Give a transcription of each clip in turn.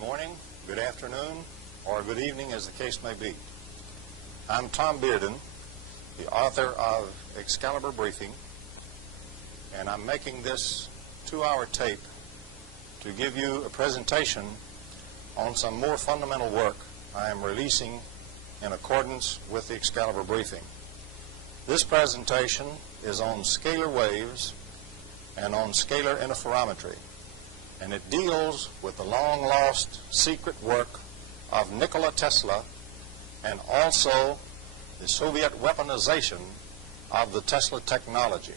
morning, good afternoon, or good evening as the case may be. I'm Tom Bearden, the author of Excalibur Briefing, and I'm making this 2-hour tape to give you a presentation on some more fundamental work I am releasing in accordance with the Excalibur Briefing. This presentation is on scalar waves and on scalar interferometry, and it deals with the long-lost secret work of Nikola Tesla and also the Soviet weaponization of the Tesla technology.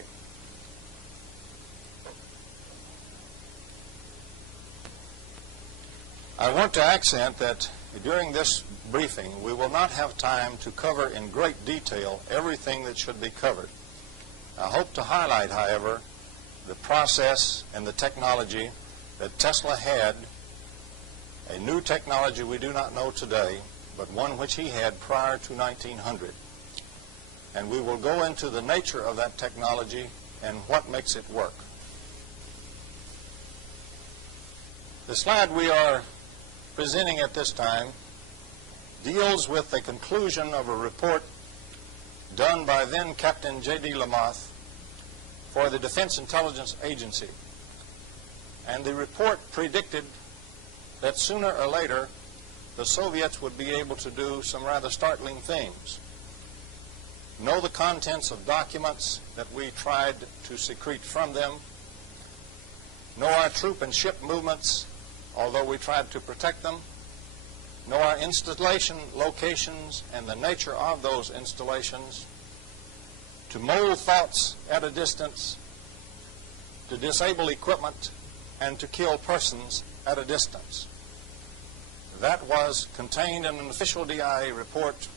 I want to accent that during this briefing we will not have time to cover in great detail everything that should be covered. I hope to highlight, however, the process and the technology that Tesla had, a new technology we do not know today, but one which he had prior to 1900. And we will go into the nature of that technology and what makes it work. The slide we are presenting at this time deals with the conclusion of a report done by then Captain J.D. Lamoth for the Defense Intelligence Agency. And the report predicted that sooner or later the Soviets would be able to do some rather startling things. Know the contents of documents that we tried to secrete from them. Know our troop and ship movements, although we tried to protect them. Know our installation locations and the nature of those installations. To mold thoughts at a distance, to disable equipment, and to kill persons at a distance. That was contained in an official DIA report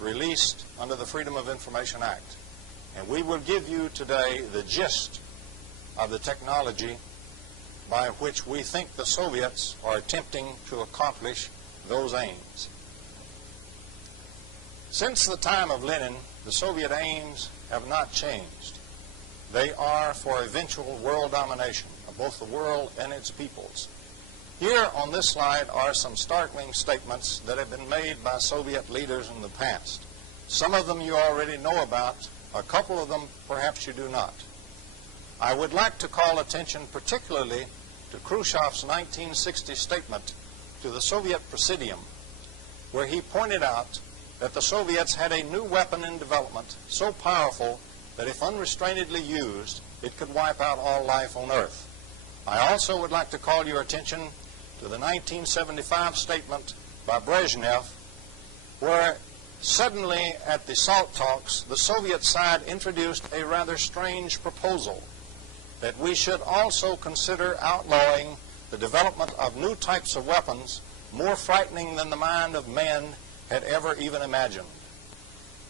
released under the Freedom of Information Act. And we will give you today the gist of the technology by which we think the Soviets are attempting to accomplish those aims. Since the time of Lenin, the Soviet aims have not changed. They are for eventual world domination of both the world and its peoples. Here on this slide are some startling statements that have been made by Soviet leaders in the past. Some of them you already know about, a couple of them perhaps you do not. I would like to call attention particularly to Khrushchev's 1960 statement to the Soviet Presidium, where he pointed out that the Soviets had a new weapon in development so powerful that if unrestrainedly used, it could wipe out all life on Earth. I also would like to call your attention to the 1975 statement by Brezhnev, where suddenly at the SALT talks, the Soviet side introduced a rather strange proposal that we should also consider outlawing the development of new types of weapons more frightening than the mind of man had ever even imagined.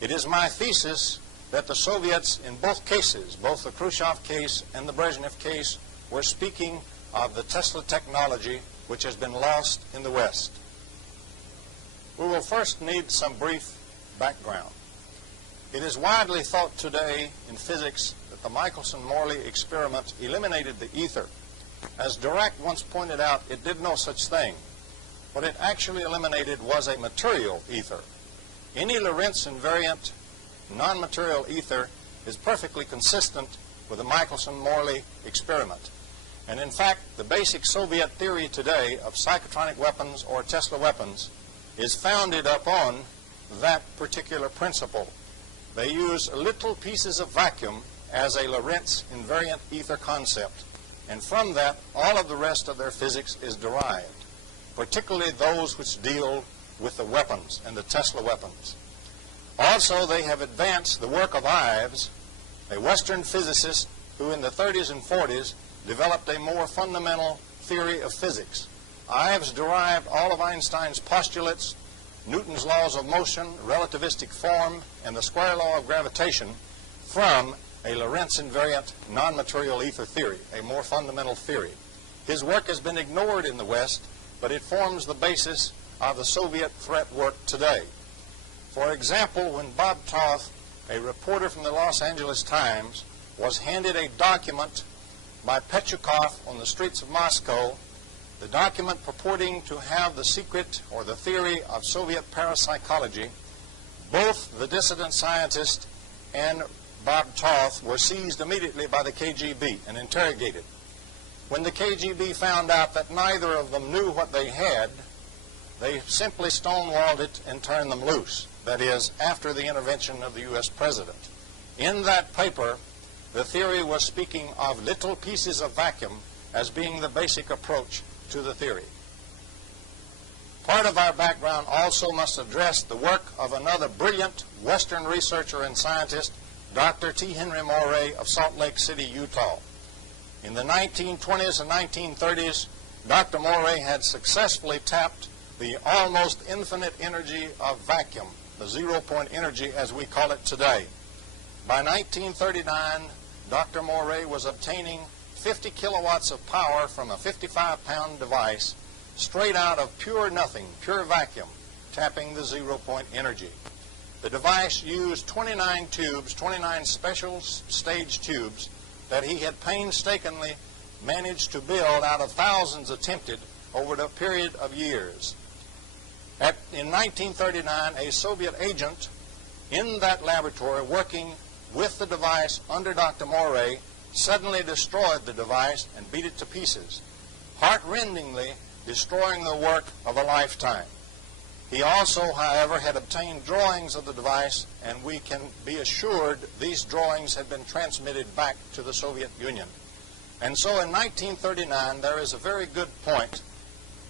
It is my thesis that the Soviets in both cases, both the Khrushchev case and the Brezhnev case, were speaking of the Tesla technology which has been lost in the West. We will first need some brief background. It is widely thought today in physics that the Michelson-Morley experiment eliminated the ether. As Dirac once pointed out, it did no such thing. What it actually eliminated was a material ether. Any Lorentz invariant non-material ether is perfectly consistent with the Michelson-Morley experiment. And in fact, the basic Soviet theory today of psychotronic weapons or Tesla weapons is founded upon that particular principle. They use little pieces of vacuum as a Lorentz invariant ether concept, and from that all of the rest of their physics is derived, particularly those which deal with the weapons and the Tesla weapons. Also, they have advanced the work of Ives, a Western physicist who in the 30s and 40s developed a more fundamental theory of physics. Ives derived all of Einstein's postulates, Newton's laws of motion, relativistic form, and the square law of gravitation from a Lorentz invariant non-material ether theory, a more fundamental theory. His work has been ignored in the West, but it forms the basis of the Soviet threat work today. For example, when Bob Toth, a reporter from the Los Angeles Times, was handed a document by Petchukov on the streets of Moscow the document purporting to have the secret or the theory of Soviet parapsychology, both the dissident scientist and Bob Toth were seized immediately by the KGB and interrogated. When the KGB found out that neither of them knew what they had, they simply stonewalled it and turned them loose. That is, after the intervention of the U.S. president. In that paper, the theory was speaking of little pieces of vacuum as being the basic approach to the theory. Part of our background also must address the work of another brilliant Western researcher and scientist, Dr. T. Henry Moray of Salt Lake City, Utah. In the 1920s and 1930s, Dr. Moray had successfully tapped the almost infinite energy of vacuum, the zero-point energy as we call it today. By 1939, Dr. Moray was obtaining 50 kilowatts of power from a 55-pound device straight out of pure nothing, pure vacuum, tapping the zero-point energy. The device used 29 tubes, 29 special stage tubes that he had painstakingly managed to build out of thousands attempted over a period of years. In 1939, a Soviet agent in that laboratory working with the device under Dr. Moray suddenly destroyed the device and beat it to pieces, heart-rendingly destroying the work of a lifetime. He also, however, had obtained drawings of the device, and we can be assured these drawings had been transmitted back to the Soviet Union. And so in 1939, there is a very good point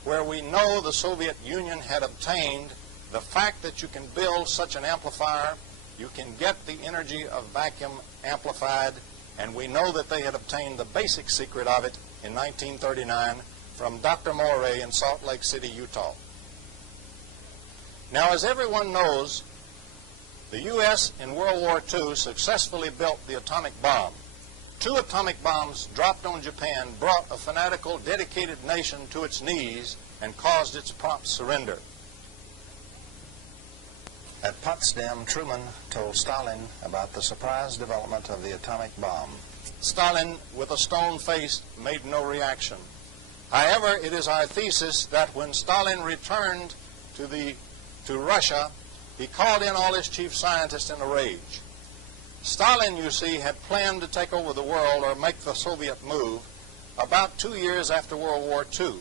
where we know the Soviet Union had obtained the fact that you can build such an amplifier, you can get the energy of vacuum amplified, and we know that they had obtained the basic secret of it in 1939 from Dr. Moray in Salt Lake City, Utah. Now, as everyone knows, the U.S. in World War II successfully built the atomic bomb. 2 atomic bombs dropped on Japan brought a fanatical, dedicated nation to its knees and caused its prompt surrender. At Potsdam, Truman told Stalin about the surprise development of the atomic bomb. Stalin, with a stone face, made no reaction. However, it is our thesis that when Stalin returned to Russia, he called in all his chief scientists in a rage. Stalin, you see, had planned to take over the world or make the Soviet move about 2 years after World War II.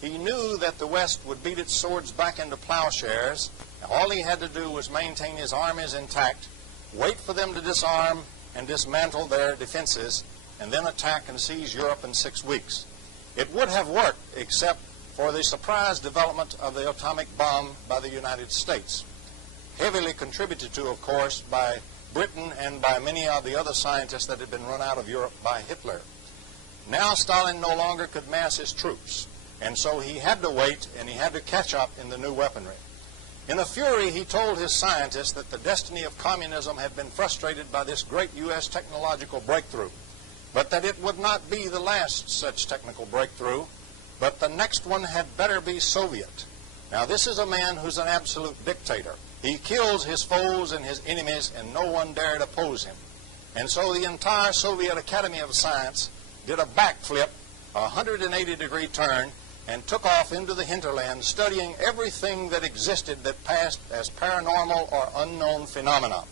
He knew that the West would beat its swords back into plowshares. All he had to do was maintain his armies intact, wait for them to disarm and dismantle their defenses, and then attack and seize Europe in 6 weeks. It would have worked except for the surprise development of the atomic bomb by the United States, heavily contributed to, of course, by Britain and by many of the other scientists that had been run out of Europe by Hitler. Now Stalin no longer could mass his troops, and so he had to wait and he had to catch up in the new weaponry. In a fury, he told his scientists that the destiny of communism had been frustrated by this great U.S. technological breakthrough, but that it would not be the last such technical breakthrough, but the next one had better be Soviet. Now, this is a man who's an absolute dictator. He kills his foes and his enemies, and no one dared oppose him. And so the entire Soviet Academy of Science did a backflip, a 180-degree turn, and took off into the hinterland, studying everything that existed that passed as paranormal or unknown phenomena.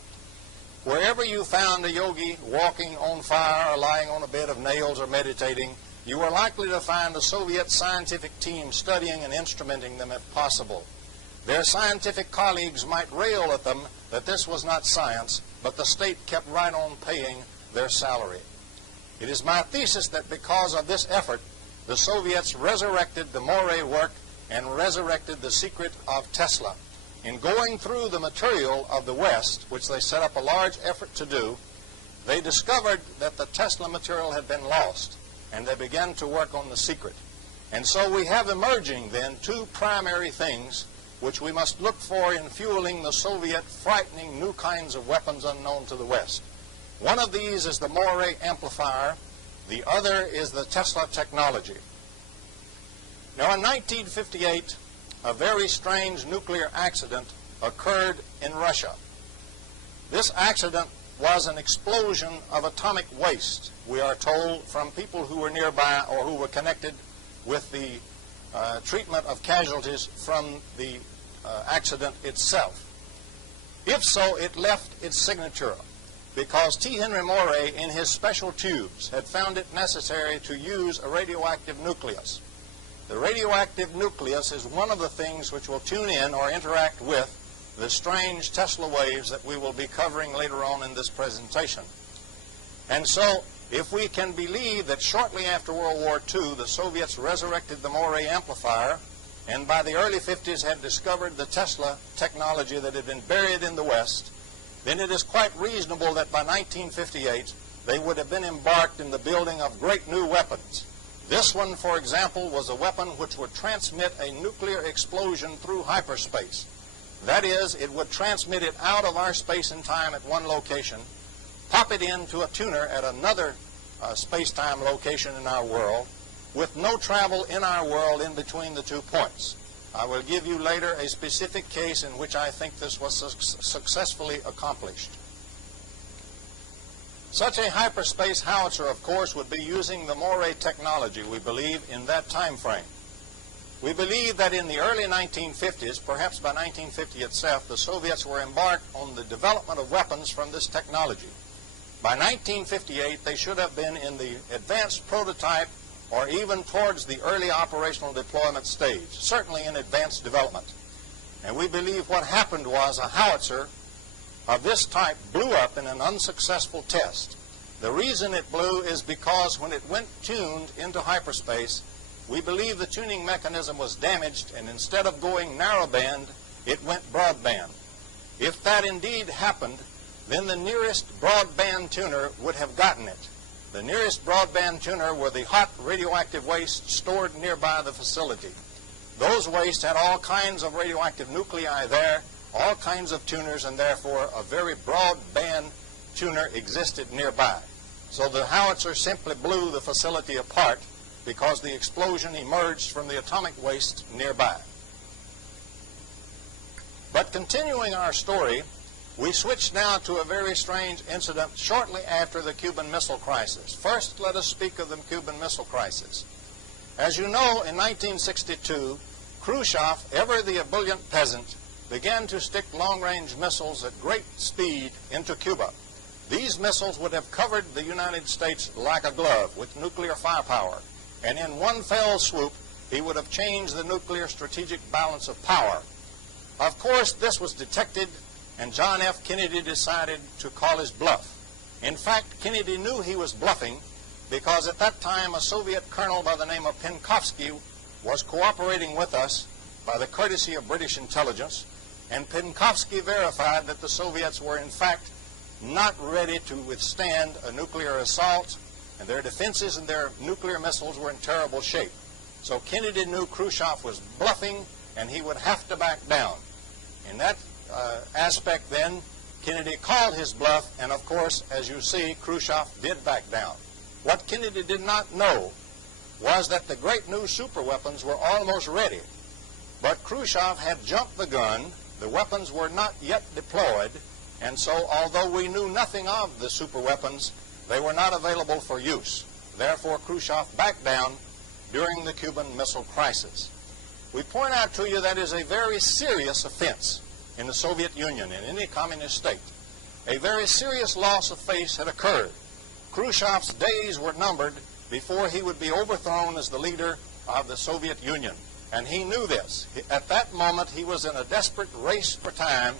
Wherever you found a yogi walking on fire or lying on a bed of nails or meditating, you were likely to find a Soviet scientific team studying and instrumenting them if possible. Their scientific colleagues might rail at them that this was not science, but the state kept right on paying their salary. It is my thesis that because of this effort, the Soviets resurrected the Moray work and resurrected the secret of Tesla. In going through the material of the West, which they set up a large effort to do, they discovered that the Tesla material had been lost, and they began to work on the secret. And so we have emerging then 2 primary things which we must look for in fueling the Soviet frightening new kinds of weapons unknown to the West. One of these is the Moray amplifier. The other is the Tesla technology. Now, in 1958, a very strange nuclear accident occurred in Russia. This accident was an explosion of atomic waste, we are told, from people who were nearby or who were connected with the treatment of casualties from the accident itself. If so, it left its signature because T. Henry Morey, in his special tubes, had found it necessary to use a radioactive nucleus. The radioactive nucleus is one of the things which will tune in or interact with the strange Tesla waves that we will be covering later on in this presentation. And so, if we can believe that shortly after World War II, the Soviets resurrected the Morey amplifier, and by the early 50s had discovered the Tesla technology that had been buried in the West, then it is quite reasonable that by 1958 they would have been embarked in the building of great new weapons. This one, for example, was a weapon which would transmit a nuclear explosion through hyperspace. That is, it would transmit it out of our space and time at one location, pop it into a tuner at another space-time location in our world, with no travel in our world in between the 2 points. I will give you later a specific case in which I think this was successfully accomplished. Such a hyperspace howitzer, of course, would be using the Morey technology, we believe, in that time frame. We believe that in the early 1950s, perhaps by 1950 itself, the Soviets were embarked on the development of weapons from this technology. By 1958, they should have been in the advanced prototype or even towards the early operational deployment stage, certainly in advanced development. And we believe what happened was a howitzer of this type blew up in an unsuccessful test. The reason it blew is because when it went tuned into hyperspace, we believe the tuning mechanism was damaged, and instead of going narrowband, it went broadband. If that indeed happened, then the nearest broadband tuner would have gotten it. The nearest broadband tuner were the hot radioactive waste stored nearby the facility. Those wastes had all kinds of radioactive nuclei there, all kinds of tuners, and therefore a very broadband tuner existed nearby. So the howitzer simply blew the facility apart because the explosion emerged from the atomic waste nearby. But continuing our story, we switch now to a very strange incident shortly after the Cuban Missile Crisis. First, let us speak of the Cuban Missile Crisis. As you know, in 1962, Khrushchev, ever the ebullient peasant, began to stick long-range missiles at great speed into Cuba. These missiles would have covered the United States like a glove with nuclear firepower, and in one fell swoop, he would have changed the nuclear strategic balance of power. Of course, this was detected, and John F. Kennedy decided to call his bluff. In fact, Kennedy knew he was bluffing because at that time a Soviet colonel by the name of Penkovsky was cooperating with us by the courtesy of British intelligence, and Penkovsky verified that the Soviets were in fact not ready to withstand a nuclear assault, and their defenses and their nuclear missiles were in terrible shape. So Kennedy knew Khrushchev was bluffing and he would have to back down. In that aspect then, Kennedy called his bluff, and of course, as you see, Khrushchev did back down. What Kennedy did not know was that the great new superweapons were almost ready. But Khrushchev had jumped the gun, the weapons were not yet deployed, and so although we knew nothing of the superweapons, they were not available for use. Therefore, Khrushchev backed down during the Cuban Missile Crisis. We point out to you that is a very serious offense in the Soviet Union, in any communist state. A very serious loss of face had occurred. Khrushchev's days were numbered before he would be overthrown as the leader of the Soviet Union. And he knew this. At that moment, he was in a desperate race for time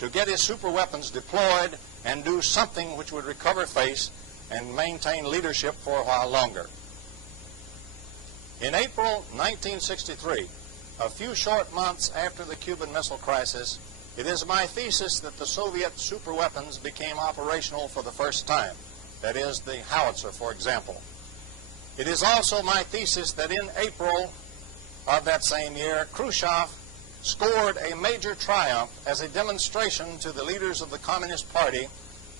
to get his superweapons deployed and do something which would recover face and maintain leadership for a while longer. In April 1963, a few short months after the Cuban Missile Crisis, it is my thesis that the Soviet superweapons became operational for the first time. That is, the howitzer, for example. It is also my thesis that in April of that same year, Khrushchev scored a major triumph as a demonstration to the leaders of the Communist Party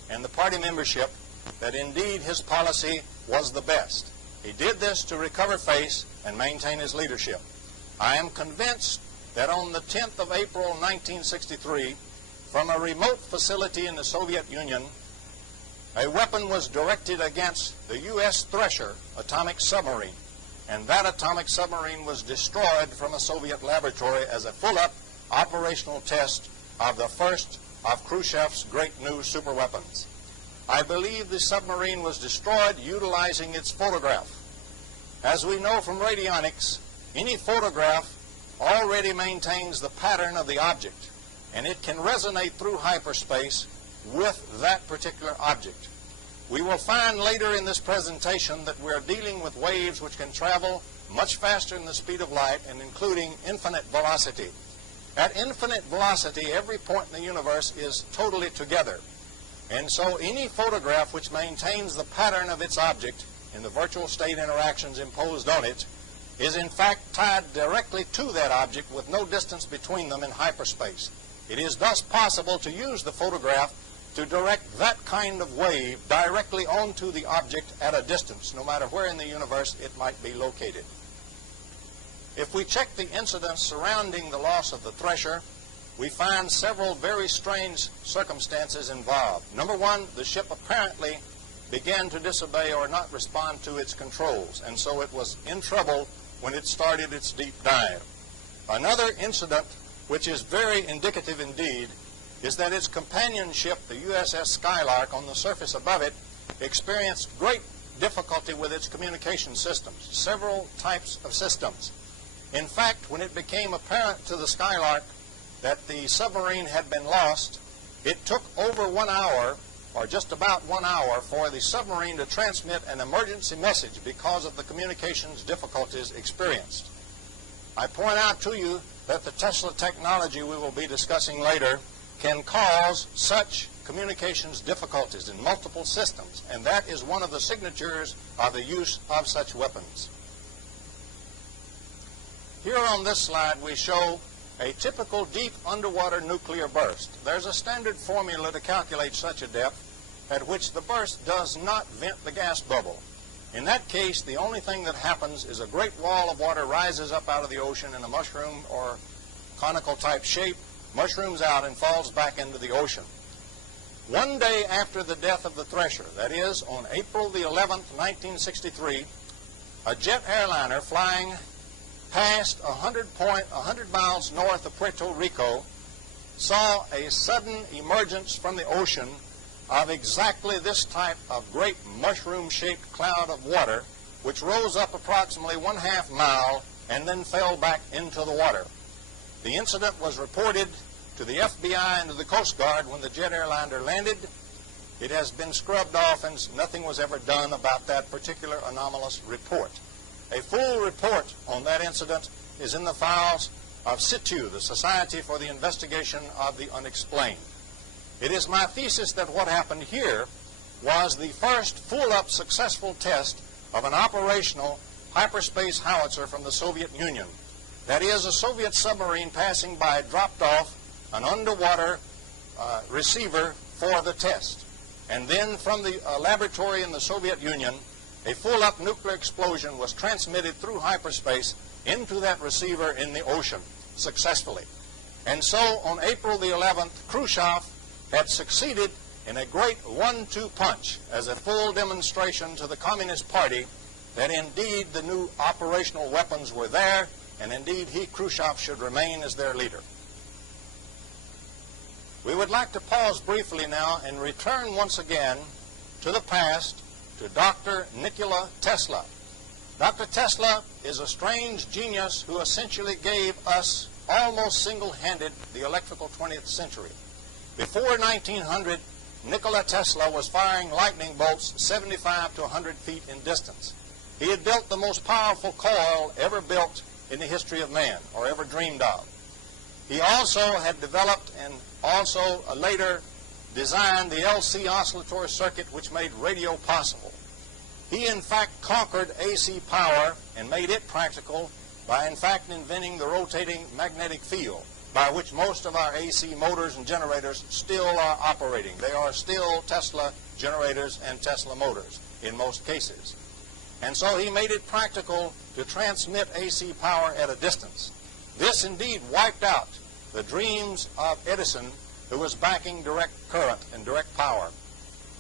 and the party membership that indeed his policy was the best. He did this to recover face and maintain his leadership. I am convinced that on the 10th of April 1963, from a remote facility in the Soviet Union, a weapon was directed against the U.S. Thresher atomic submarine. and that atomic submarine was destroyed from a Soviet laboratory as a full-up operational test of the first of Khrushchev's great new superweapons. I believe the submarine was destroyed utilizing its photograph. As we know from radionics, any photograph already maintains the pattern of the object, and it can resonate through hyperspace with that particular object. We will find later in this presentation that we are dealing with waves which can travel much faster than the speed of light and including infinite velocity. At infinite velocity, every point in the universe is totally together. And so any photograph which maintains the pattern of its object in the virtual state interactions imposed on it is in fact tied directly to that object with no distance between them in hyperspace. It is thus possible to use the photograph to direct that kind of wave directly onto the object at a distance, no matter where in the universe it might be located. If we check the incidents surrounding the loss of the Thresher, we find several very strange circumstances involved. Number one, the ship apparently began to disobey or not respond to its controls, and so it was in trouble when it started its deep dive. Another incident, which is very indicative indeed, is that its companion ship, the USS Skylark, on the surface above it, experienced great difficulty with its communication systems, several types of systems. In fact, when it became apparent to the Skylark that the submarine had been lost, it took over 1 hour, or just about 1 hour, for the submarine to transmit an emergency message because of the communications difficulties experienced. I point out to you that the Tesla technology we will be discussing later can cause such communications difficulties in multiple systems, and that is one of the signatures of the use of such weapons. Here on this slide we show a typical deep underwater nuclear burst. There's a standard formula to calculate such a depth at which the burst does not vent the gas bubble. In that case, the only thing that happens is a great wall of water rises up out of the ocean in a mushroom or conical type shape, mushrooms out and falls back into the ocean. One day after the death of the Thresher, that is on April the 11th, 1963, a jet airliner flying past 100 miles north of Puerto Rico saw a sudden emergence from the ocean of exactly this type of great mushroom-shaped cloud of water, which rose up approximately 1/2 mile and then fell back into the water. The incident was reported to the FBI and to the Coast Guard when the jet airliner landed. It has been scrubbed off and nothing was ever done about that particular anomalous report. A full report on that incident is in the files of SITU, the Society for the Investigation of the Unexplained. It is my thesis that what happened here was the first full-up successful test of an operational hyperspace howitzer from the Soviet Union. That is, a Soviet submarine passing by dropped off an underwater receiver for the test. And then from the laboratory in the Soviet Union, a full-up nuclear explosion was transmitted through hyperspace into that receiver in the ocean successfully. And so on April the 11th, Khrushchev had succeeded in a great 1-2 punch as a full demonstration to the Communist Party that indeed the new operational weapons were there, and indeed he, Khrushchev, should remain as their leader. We would like to pause briefly now and return once again to the past, to Dr. Nikola Tesla. Dr. Tesla is a strange genius who essentially gave us almost single-handed the electrical 20th century. Before 1900, Nikola Tesla was firing lightning bolts 75 to 100 feet in distance. He had built the most powerful coil ever built in the history of man, or ever dreamed of. He also had developed and also later designed the LC oscillatory circuit, which made radio possible. He in fact conquered AC power and made it practical by in fact inventing the rotating magnetic field, by which most of our AC motors and generators still are operating. They are still Tesla generators and Tesla motors in most cases. And so he made it practical to transmit AC power at a distance. This indeed wiped out the dreams of Edison, who was backing direct current and direct power.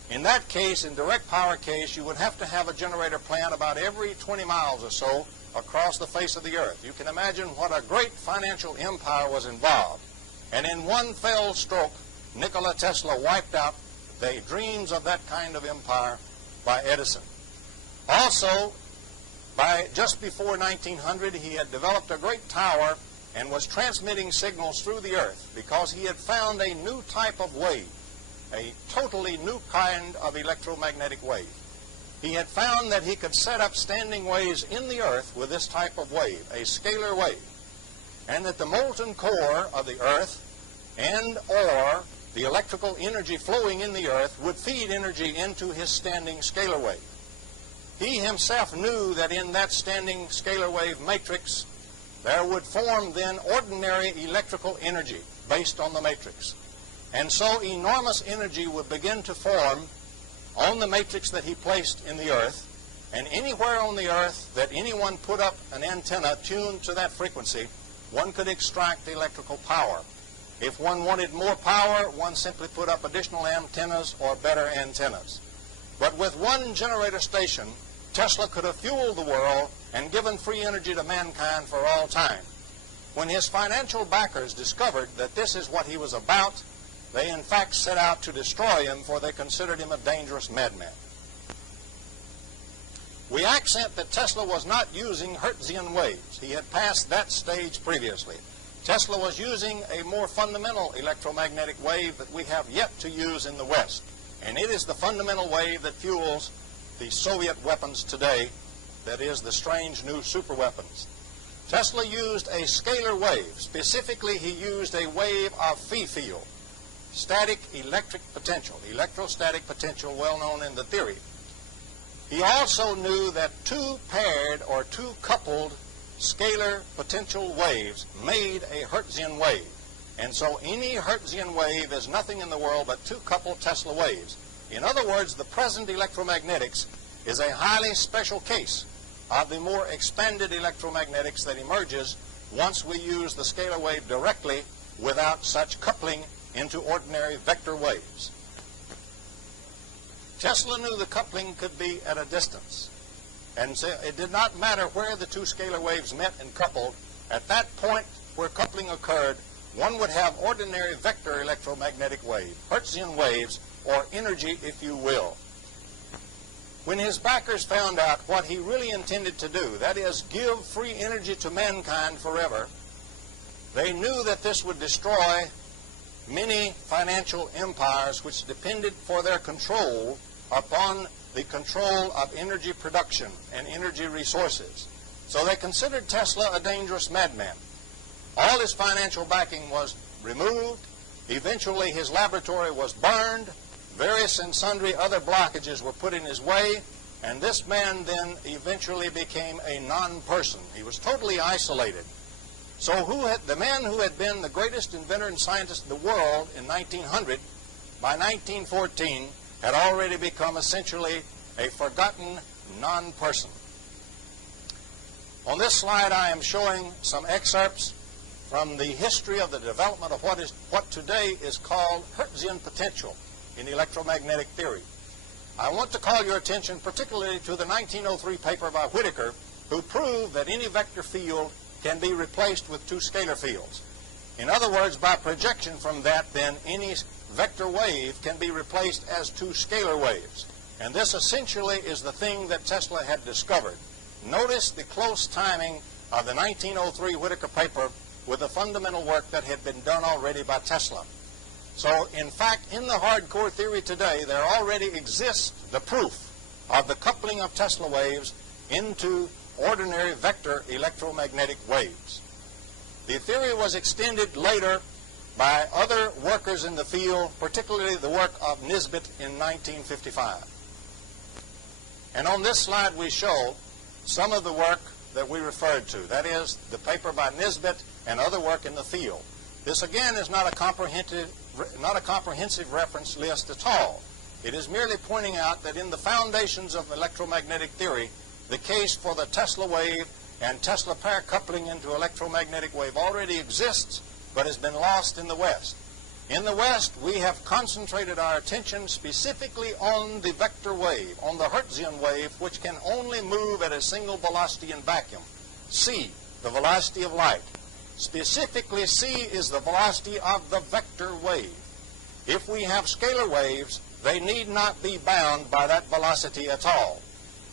In that case, in direct power case, you would have to have a generator plant about every 20 miles or so across the face of the earth. You can imagine what a great financial empire was involved. And in one fell stroke, Nikola Tesla wiped out the dreams of that kind of empire by Edison. Also, by just before 1900, he had developed a great tower and was transmitting signals through the earth because he had found a new type of wave, a totally new kind of electromagnetic wave. He had found that he could set up standing waves in the earth with this type of wave, a scalar wave, and that the molten core of the earth and or the electrical energy flowing in the earth would feed energy into his standing scalar wave. He himself knew that in that standing scalar wave matrix there would form then ordinary electrical energy based on the matrix. And so enormous energy would begin to form on the matrix that he placed in the earth, and anywhere on the earth that anyone put up an antenna tuned to that frequency, one could extract electrical power. If one wanted more power, one simply put up additional antennas or better antennas. But with one generator station, Tesla could have fueled the world and given free energy to mankind for all time. When his financial backers discovered that this is what he was about, they in fact set out to destroy him, for they considered him a dangerous madman. We accent that Tesla was not using Hertzian waves. He had passed that stage previously. Tesla was using a more fundamental electromagnetic wave that we have yet to use in the West, and it is the fundamental wave that fuels the Soviet weapons today, that is, the strange new superweapons. Tesla used a scalar wave. Specifically, he used a wave of phi field, static electric potential, electrostatic potential, well known in the theory. He also knew that two paired or two coupled scalar potential waves made a Hertzian wave. And so any Hertzian wave is nothing in the world but two coupled Tesla waves. In other words, the present electromagnetics is a highly special case of the more expanded electromagnetics that emerges once we use the scalar wave directly without such coupling into ordinary vector waves. Tesla knew the coupling could be at a distance, and so it did not matter where the two scalar waves met and coupled. At that point where coupling occurred, one would have ordinary vector electromagnetic wave, Hertzian waves, or energy, if you will. When his backers found out what he really intended to do, that is, give free energy to mankind forever, they knew that this would destroy many financial empires which depended for their control upon the control of energy production and energy resources. So they considered Tesla a dangerous madman. All his financial backing was removed. Eventually his laboratory was burned. Various and sundry other blockages were put in his way, and this man then eventually became a non-person. He was totally isolated. So the man who had been the greatest inventor and scientist in the world in 1900, by 1914, had already become essentially a forgotten non-person. On this slide, I am showing some excerpts from the history of the development of what today is called Hertzian potential in electromagnetic theory. I want to call your attention particularly to the 1903 paper by Whittaker, who proved that any vector field can be replaced with two scalar fields. In other words, by projection from that, then any vector wave can be replaced as two scalar waves. And this essentially is the thing that Tesla had discovered. Notice the close timing of the 1903 Whittaker paper with the fundamental work that had been done already by Tesla. So, in fact, in the hardcore theory today, there already exists the proof of the coupling of Tesla waves into ordinary vector electromagnetic waves. The theory was extended later by other workers in the field, particularly the work of Nisbet in 1955. And on this slide we show some of the work that we referred to, that is, the paper by Nisbet and other work in the field. This again is not a comprehensive reference list at all. It is merely pointing out that in the foundations of electromagnetic theory, the case for the Tesla wave and Tesla pair coupling into electromagnetic wave already exists, but has been lost in the West. In the West, we have concentrated our attention specifically on the vector wave, on the Hertzian wave, which can only move at a single velocity in vacuum. c, the velocity of light. Specifically, c is the velocity of the vector wave. If we have scalar waves, they need not be bound by that velocity at all.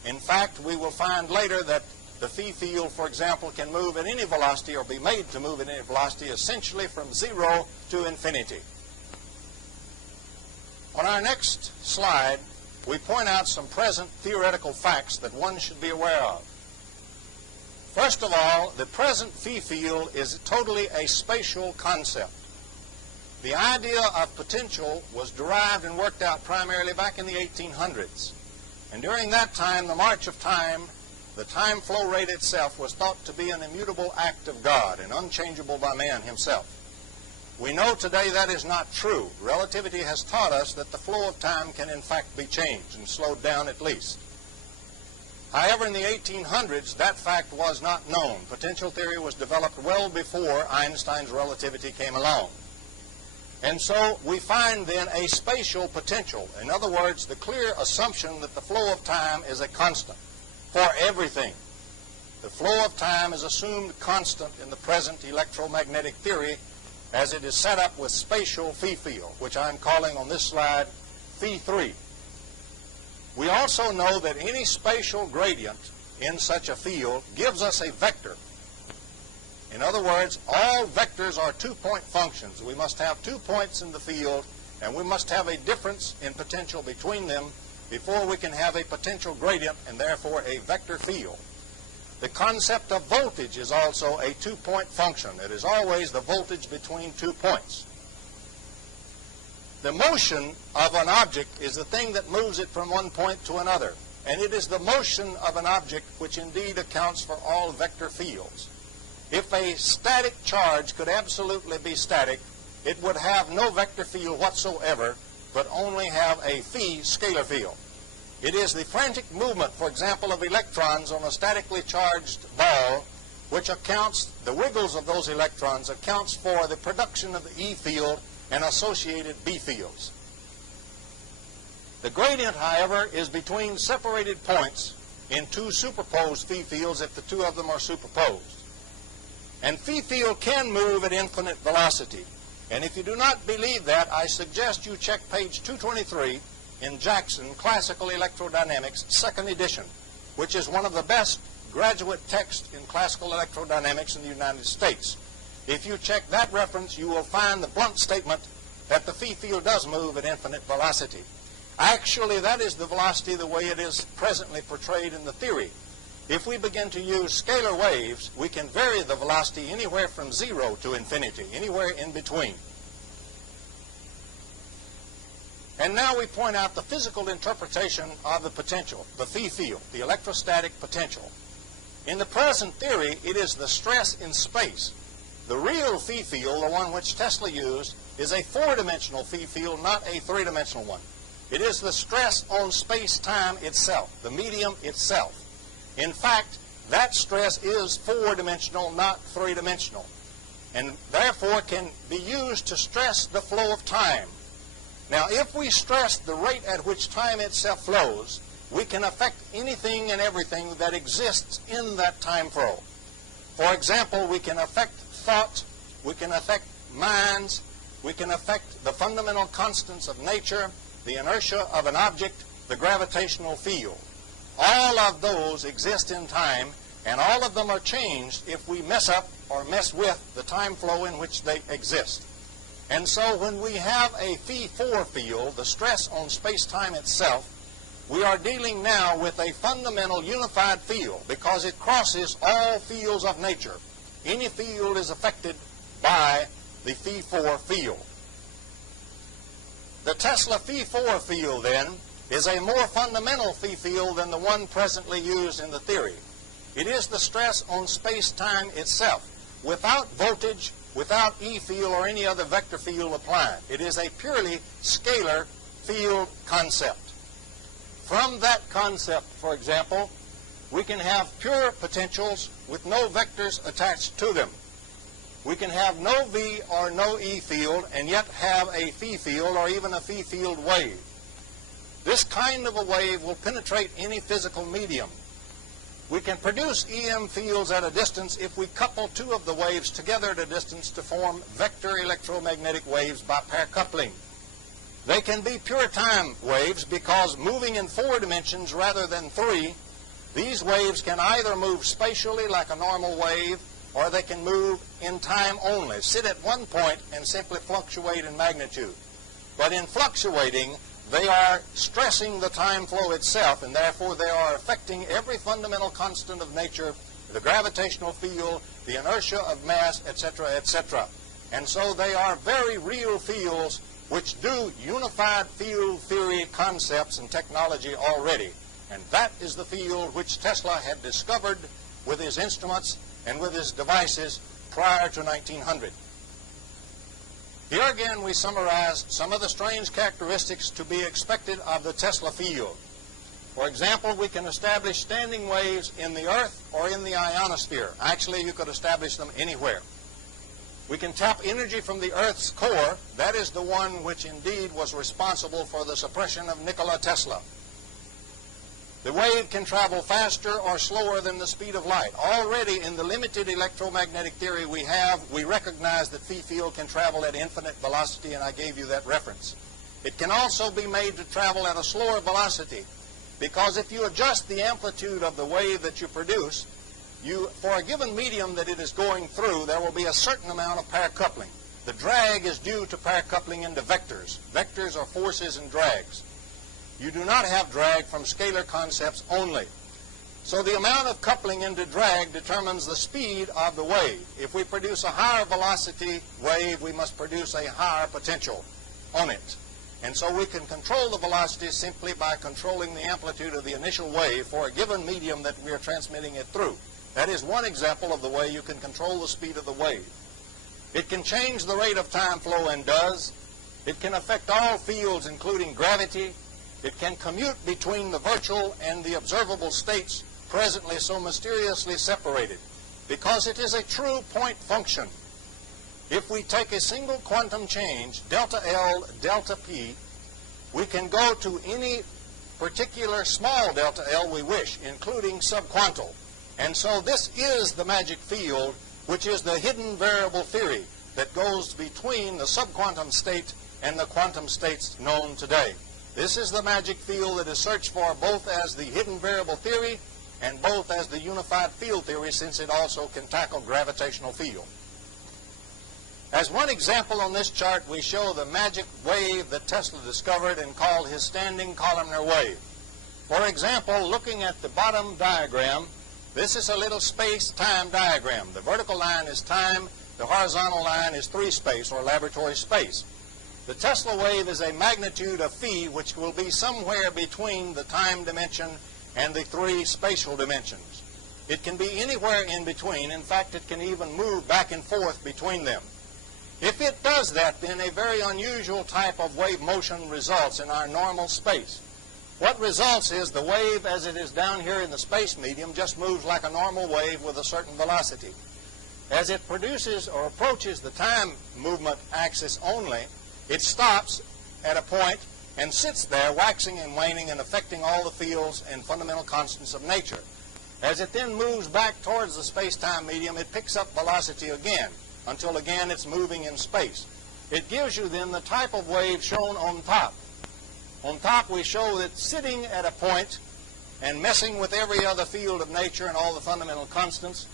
In fact, we will find later that the phi field, for example, can move at any velocity or be made to move at any velocity, essentially from 0 to infinity. On our next slide, we point out some present theoretical facts that one should be aware of. First of all, the present phi field is totally a spatial concept. The idea of potential was derived and worked out primarily back in the 1800s. And during that time, the march of time, the time flow rate itself was thought to be an immutable act of God and unchangeable by man himself. We know today that is not true. Relativity has taught us that the flow of time can in fact be changed and slowed down at least. However, in the 1800s, that fact was not known. Potential theory was developed well before Einstein's relativity came along. And so we find then a spatial potential. In other words, the clear assumption that the flow of time is a constant for everything. The flow of time is assumed constant in the present electromagnetic theory as it is set up with spatial phi field, which I'm calling on this slide phi 3. We also know that any spatial gradient in such a field gives us a vector. In other words, all vectors are two-point functions. We must have 2 points in the field, and we must have a difference in potential between them before we can have a potential gradient and therefore a vector field. The concept of voltage is also a 2-point function. It is always the voltage between 2 points. The motion of an object is the thing that moves it from one point to another, and it is the motion of an object which indeed accounts for all vector fields. If a static charge could absolutely be static, it would have no vector field whatsoever, but only have a phi scalar field. It is the frantic movement, for example, of electrons on a statically charged ball, which accounts, the wiggles of those electrons accounts for the production of the E field and associated B fields. The gradient, however, is between separated points in 2 superposed phi fields if the 2 of them are superposed. And phi field can move at infinite velocity. And if you do not believe that, I suggest you check page 223 in Jackson, Classical Electrodynamics, 2nd edition, which is one of the best graduate texts in classical electrodynamics in the United States. If you check that reference, you will find the blunt statement that the phi field does move at infinite velocity. Actually, that is the velocity the way it is presently portrayed in the theory. If we begin to use scalar waves, we can vary the velocity anywhere from 0 to infinity, anywhere in between. And now we point out the physical interpretation of the potential, the phi field, the electrostatic potential. In the present theory, it is the stress in space. The real phi field, the one which Tesla used, is a 4-dimensional phi field, not a 3-dimensional one. It is the stress on space-time itself, the medium itself. In fact, that stress is 4-dimensional, not 3-dimensional, and therefore can be used to stress the flow of time. Now, if we stress the rate at which time itself flows, we can affect anything and everything that exists in that time flow. For example, we can affect thought, we can affect minds, we can affect the fundamental constants of nature, the inertia of an object, the gravitational field. All of those exist in time, and all of them are changed if we mess up or mess with the time flow in which they exist. And so when we have a phi 4 field, the stress on space-time itself, we are dealing now with a fundamental unified field because it crosses all fields of nature. Any field is affected by the phi 4 field. The Tesla phi 4 field, then, is a more fundamental phi field than the one presently used in the theory. It is the stress on space-time itself, without voltage, without E field or any other vector field applied. It is a purely scalar field concept. From that concept, for example, we can have pure potentials with no vectors attached to them. We can have no V or no E field and yet have a phi field or even a phi field wave. This kind of a wave will penetrate any physical medium. We can produce EM fields at a distance if we couple two of the waves together at a distance to form vector electromagnetic waves by pair coupling. They can be pure time waves because moving in 4 dimensions rather than 3, these waves can either move spatially like a normal wave, or they can move in time only, sit at one point and simply fluctuate in magnitude. But in fluctuating, they are stressing the time flow itself, and therefore they are affecting every fundamental constant of nature, the gravitational field, the inertia of mass, etc., etc. And so they are very real fields which do unified field theory concepts and technology already. And that is the field which Tesla had discovered with his instruments and with his devices prior to 1900. Here again we summarize some of the strange characteristics to be expected of the Tesla field. For example, we can establish standing waves in the Earth or in the ionosphere. Actually, you could establish them anywhere. We can tap energy from the Earth's core. That is the one which indeed was responsible for the suppression of Nikola Tesla. The wave can travel faster or slower than the speed of light. Already in the limited electromagnetic theory we have, we recognize that phi field can travel at infinite velocity, and I gave you that reference. It can also be made to travel at a slower velocity, because if you adjust the amplitude of the wave that you produce, for a given medium that it is going through, there will be a certain amount of pair coupling. The drag is due to pair coupling into vectors. Vectors are forces and drags. You do not have drag from scalar concepts only. So the amount of coupling into drag determines the speed of the wave. If we produce a higher velocity wave, we must produce a higher potential on it. And so we can control the velocity simply by controlling the amplitude of the initial wave for a given medium that we are transmitting it through. That is one example of the way you can control the speed of the wave. It can change the rate of time flow and does. It can affect all fields, including gravity. It can commute between the virtual and the observable states presently so mysteriously separated, because it is a true point function. If we take a single quantum change, delta L, delta P, we can go to any particular small delta L we wish, including subquantal. And so this is the magic field, which is the hidden variable theory that goes between the subquantum state and the quantum states known today. This is the magic field that is searched for both as the hidden variable theory and both as the unified field theory, since it also can tackle gravitational field. As one example on this chart, we show the magic wave that Tesla discovered and called his standing columnar wave. For example, looking at the bottom diagram, this is a little space-time diagram. The vertical line is time, the horizontal line is 3-space or laboratory space. The Tesla wave is a magnitude of phi which will be somewhere between the time dimension and the 3 spatial dimensions. It can be anywhere in between. In fact, it can even move back and forth between them. If it does that, then a very unusual type of wave motion results in our normal space. What results is the wave, as it is down here in the space medium, just moves like a normal wave with a certain velocity. As it produces or approaches the time movement axis only, it stops at a point and sits there, waxing and waning and affecting all the fields and fundamental constants of nature. As it then moves back towards the space-time medium, it picks up velocity again, until again it's moving in space. It gives you then the type of wave shown on top. On top we show that sitting at a point and messing with every other field of nature and all the fundamental constants,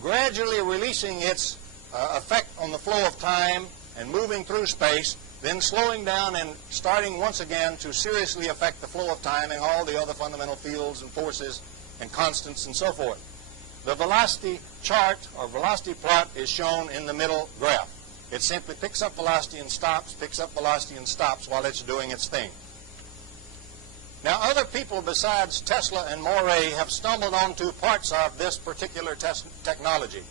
gradually releasing its effect on the flow of time and moving through space, then slowing down and starting once again to seriously affect the flow of time and all the other fundamental fields and forces and constants and so forth. The velocity chart or velocity plot is shown in the middle graph. It simply picks up velocity and stops, picks up velocity and stops while it's doing its thing. Now, other people besides Tesla and Morey have stumbled onto parts of this particular technology.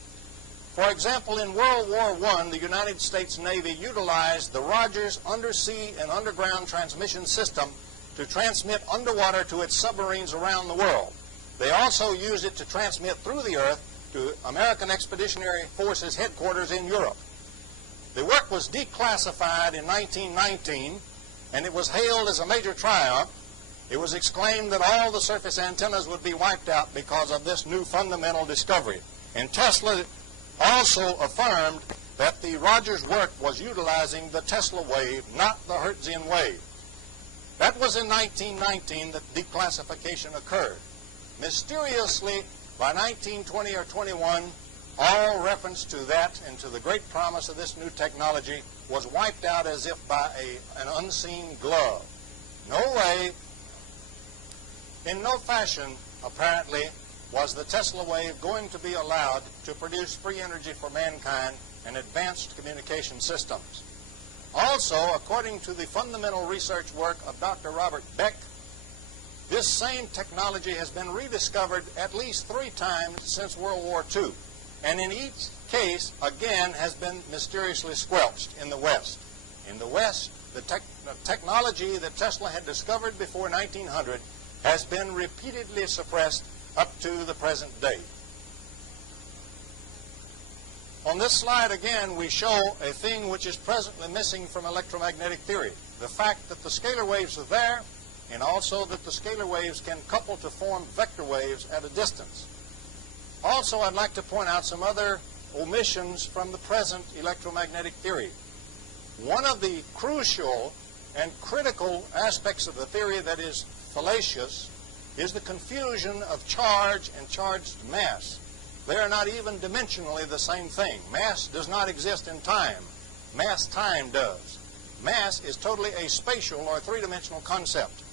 For example, in World War I, the United States Navy utilized the Rogers undersea and underground transmission system to transmit underwater to its submarines around the world. They also used it to transmit through the earth to American Expeditionary Forces headquarters in Europe. The work was declassified in 1919, and it was hailed as a major triumph, It was exclaimed that all the surface antennas would be wiped out because of this new fundamental discovery. And Tesla also affirmed that the Rogers work was utilizing the Tesla wave, not the Hertzian wave. That was in 1919 that declassification occurred. Mysteriously, by 1920 or 21, all reference to that and to the great promise of this new technology was wiped out as if by an unseen glove. No way, in no fashion, apparently, was the Tesla wave going to be allowed to produce free energy for mankind and advanced communication systems. Also, according to the fundamental research work of Dr. Robert Beck, this same technology has been rediscovered at least 3 times since World War II, and in each case, again, has been mysteriously squelched in the West. In the West, the technology that Tesla had discovered before 1900 has been repeatedly suppressed up to the present day. On this slide, again, we show a thing which is presently missing from electromagnetic theory. The fact that the scalar waves are there, and also that the scalar waves can couple to form vector waves at a distance. Also, I'd like to point out some other omissions from the present electromagnetic theory. One of the crucial and critical aspects of the theory that is fallacious is the confusion of charge and charged mass. They are not even dimensionally the same thing. Mass does not exist in time. Mass time does. Mass is totally a spatial or three-dimensional concept.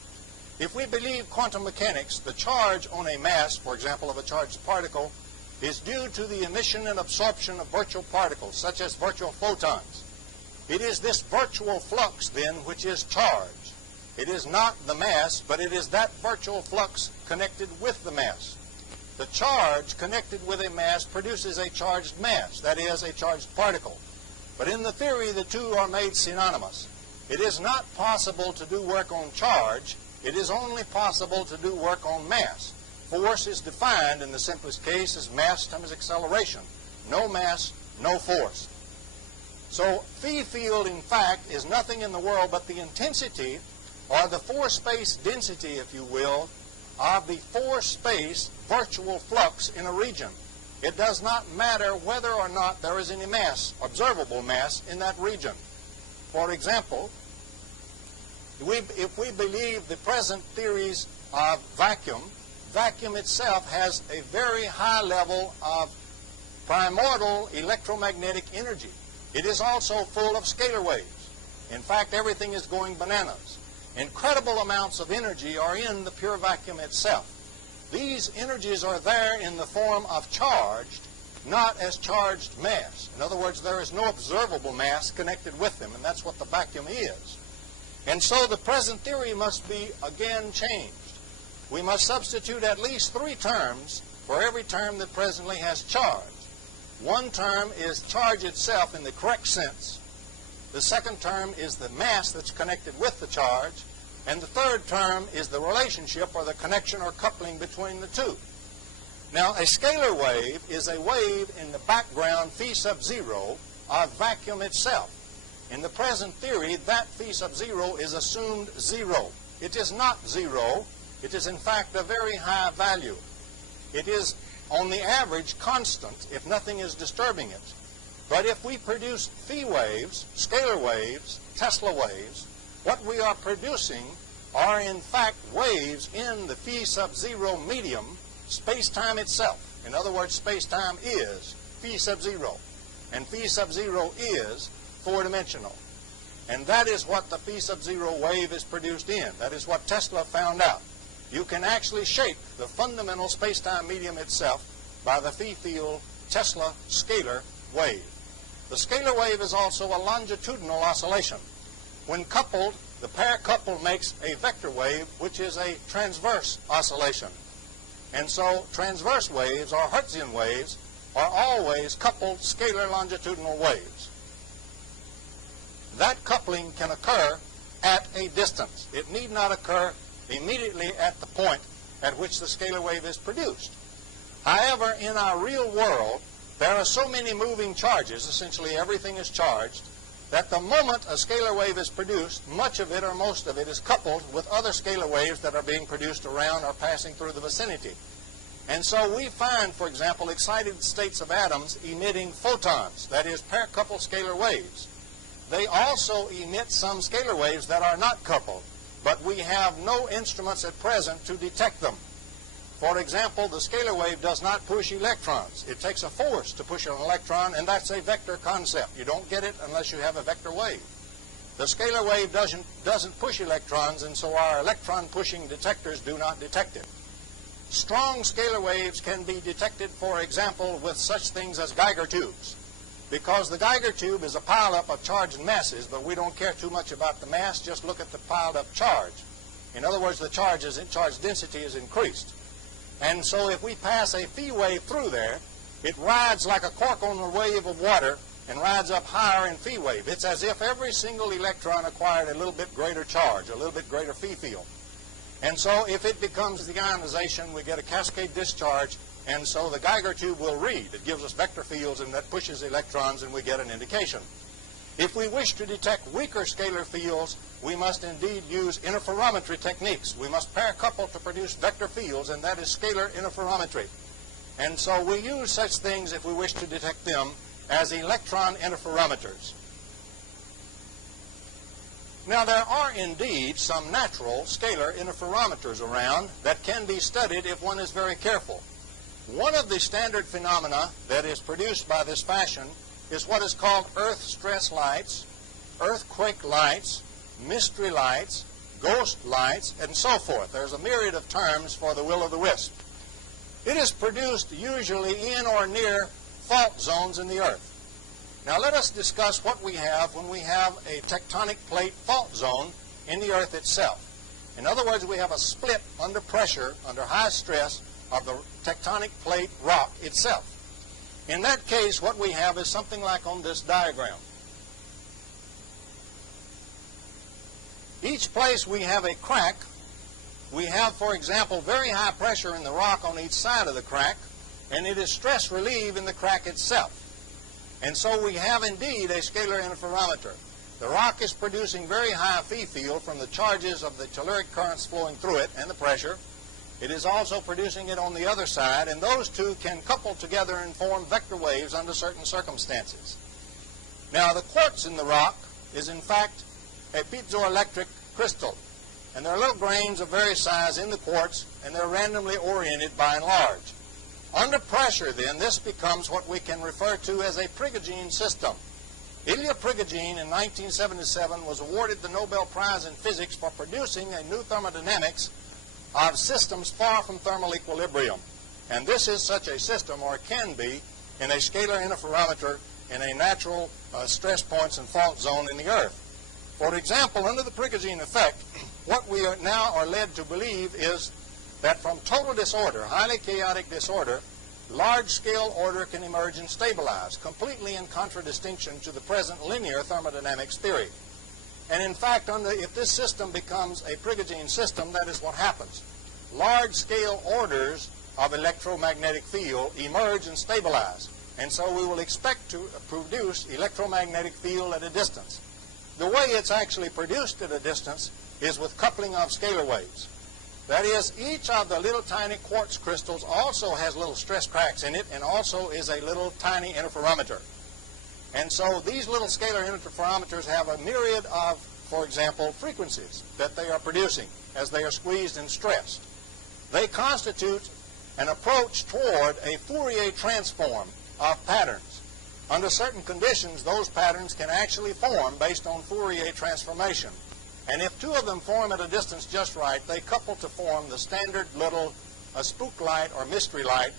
If we believe quantum mechanics, the charge on a mass, for example, of a charged particle, is due to the emission and absorption of virtual particles, such as virtual photons. It is this virtual flux, then, which is charge. It is not the mass, but it is that virtual flux connected with the mass. The charge connected with a mass produces a charged mass, that is, a charged particle. But in the theory, the two are made synonymous. It is not possible to do work on charge. It is only possible to do work on mass. Force is defined in the simplest case as mass times acceleration. No mass, no force. So phi field, in fact, is nothing in the world but the intensity, or the four-space density, if you will, of the four-space virtual flux in a region. It does not matter whether or not there is any mass, observable mass, in that region. For example, if we believe the present theories of vacuum, vacuum itself has a very high level of primordial electromagnetic energy. It is also full of scalar waves. In fact, everything is going bananas. Incredible amounts of energy are in the pure vacuum itself. These energies are there in the form of charged, not as charged mass. In other words, there is no observable mass connected with them, and that's what the vacuum is. And so the present theory must be again changed. We must substitute at least 3 terms for every term that presently has charge. One term is charge itself in the correct sense. The second term is the mass that's connected with the charge. And the third term is the relationship or the connection or coupling between the two. Now, a scalar wave is a wave in the background phi sub 0 of vacuum itself. In the present theory, that phi sub 0 is assumed 0. It is not 0. It is, in fact, a very high value. It is, on the average, constant if nothing is disturbing it. But if we produce phi waves, scalar waves, Tesla waves, what we are producing are, in fact, waves in the phi sub 0 medium, space-time itself. In other words, space-time is phi sub 0. And phi sub 0 is 4-dimensional. And that is what the phi sub 0 wave is produced in. That is what Tesla found out. You can actually shape the fundamental space-time medium itself by the phi field Tesla scalar wave. The scalar wave is also a longitudinal oscillation. When coupled, the pair couple makes a vector wave, which is a transverse oscillation. And so transverse waves, or Hertzian waves, are always coupled scalar longitudinal waves. That coupling can occur at a distance. It need not occur immediately at the point at which the scalar wave is produced. However, in our real world, there are so many moving charges, essentially everything is charged, that the moment a scalar wave is produced, much of it or most of it is coupled with other scalar waves that are being produced around or passing through the vicinity. And so we find, for example, excited states of atoms emitting photons, that is, pair-coupled scalar waves. They also emit some scalar waves that are not coupled, but we have no instruments at present to detect them. For example, the scalar wave does not push electrons. It takes a force to push an electron, and that's a vector concept. You don't get it unless you have a vector wave. The scalar wave doesn't push electrons, and so our electron-pushing detectors do not detect it. Strong scalar waves can be detected, for example, with such things as Geiger tubes, because the Geiger tube is a pileup of charged masses, but we don't care too much about the mass, just look at the piled up charge. In other words, the charge density is increased. And so if we pass a phi wave through there, it rides like a cork on a wave of water and rides up higher in phi wave. It's as if every single electron acquired a little bit greater charge, a little bit greater phi field. And so if it becomes the ionization, we get a cascade discharge, and so the Geiger tube will read. It gives us vector fields, and that pushes electrons, and we get an indication. If we wish to detect weaker scalar fields, we must indeed use interferometry techniques. We must pair couple to produce vector fields, and that is scalar interferometry. And so we use such things, if we wish to detect them, as electron interferometers. Now, there are indeed some natural scalar interferometers around that can be studied if one is very careful. One of the standard phenomena that is produced by this fashion is what is called earth stress lights, earthquake lights, mystery lights, ghost lights, and so forth. There's a myriad of terms for the will-o'-the-wisp. It is produced usually in or near fault zones in the earth. Now let us discuss what we have when we have a tectonic plate fault zone in the earth itself. In other words, we have a split under pressure, under high stress, of the tectonic plate rock itself. In that case, what we have is something like on this diagram. Each place we have a crack. We have, for example, very high pressure in the rock on each side of the crack, and it is stress relieved in the crack itself. And so we have indeed a scalar interferometer. The rock is producing very high phi field from the charges of the telluric currents flowing through it and the pressure. It is also producing it on the other side, and those two can couple together and form vector waves under certain circumstances. Now, the quartz in the rock is in fact a piezoelectric crystal, and there are little grains of various size in the quartz, and they're randomly oriented by and large. Under pressure, then, this becomes what we can refer to as a Prigogine system. Ilya Prigogine in 1977 was awarded the Nobel Prize in Physics for producing a new thermodynamics of systems far from thermal equilibrium. And this is such a system, or it can be, in a scalar interferometer in a natural stress points and fault zone in the Earth. For example, under the Prigogine effect, what we are now are led to believe is that from total disorder, highly chaotic disorder, large-scale order can emerge and stabilize, completely in contradistinction to the present linear thermodynamics theory. And in fact, if this system becomes a Prigogine system, that is what happens. Large-scale orders of electromagnetic field emerge and stabilize, and so we will expect to produce electromagnetic field at a distance. The way it's actually produced at a distance is with coupling of scalar waves. That is, each of the little tiny quartz crystals also has little stress cracks in it and also is a little tiny interferometer. And so these little scalar interferometers have a myriad of, for example, frequencies that they are producing as they are squeezed and stressed. They constitute an approach toward a Fourier transform of patterns. Under certain conditions, those patterns can actually form based on Fourier transformation. And if two of them form at a distance just right, they couple to form the standard little spook light or mystery light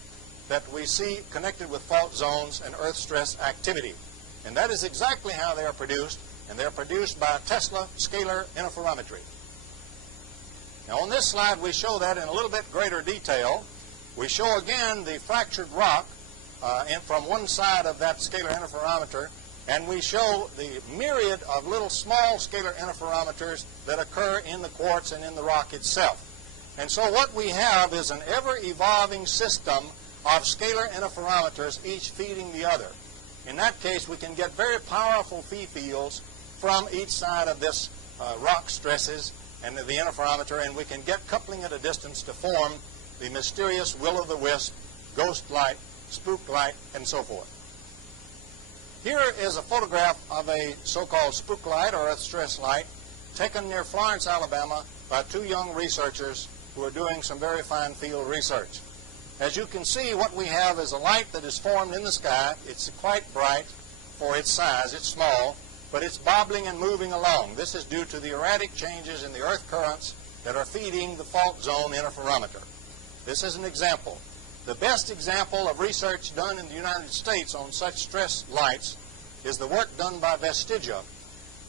that we see connected with fault zones and earth stress activity. And that is exactly how they are produced, and they are produced by Tesla scalar interferometry. Now on this slide we show that in a little bit greater detail. We show again the fractured rock from one side of that scalar interferometer, and we show the myriad of little small scalar interferometers that occur in the quartz and in the rock itself. And so what we have is an ever-evolving system of scalar interferometers, each feeding the other. In that case, we can get very powerful phi fields from each side of this rock stresses and the interferometer, and we can get coupling at a distance to form the mysterious will-o'-the-wisp, ghost light, spook light, and so forth. Here is a photograph of a so-called spook light or earth stress light taken near Florence, Alabama by two young researchers who are doing some very fine field research. As you can see, what we have is a light that is formed in the sky. It's quite bright for its size. It's small, but it's bobbling and moving along. This is due to the erratic changes in the earth currents that are feeding the fault zone interferometer. This is an example. The best example of research done in the United States on such stress lights is the work done by Vestigia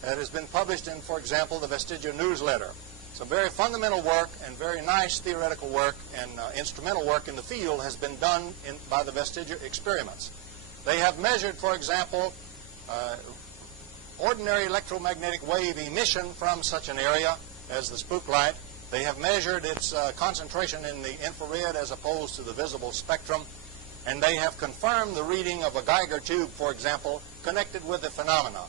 that has been published in, for example, the Vestigia newsletter. Some very fundamental work and very nice theoretical work and instrumental work in the field has been done by the Vestigia experiments. They have measured, for example, ordinary electromagnetic wave emission from such an area as the spook light. They have measured its concentration in the infrared as opposed to the visible spectrum, and they have confirmed the reading of a Geiger tube, for example, connected with the phenomena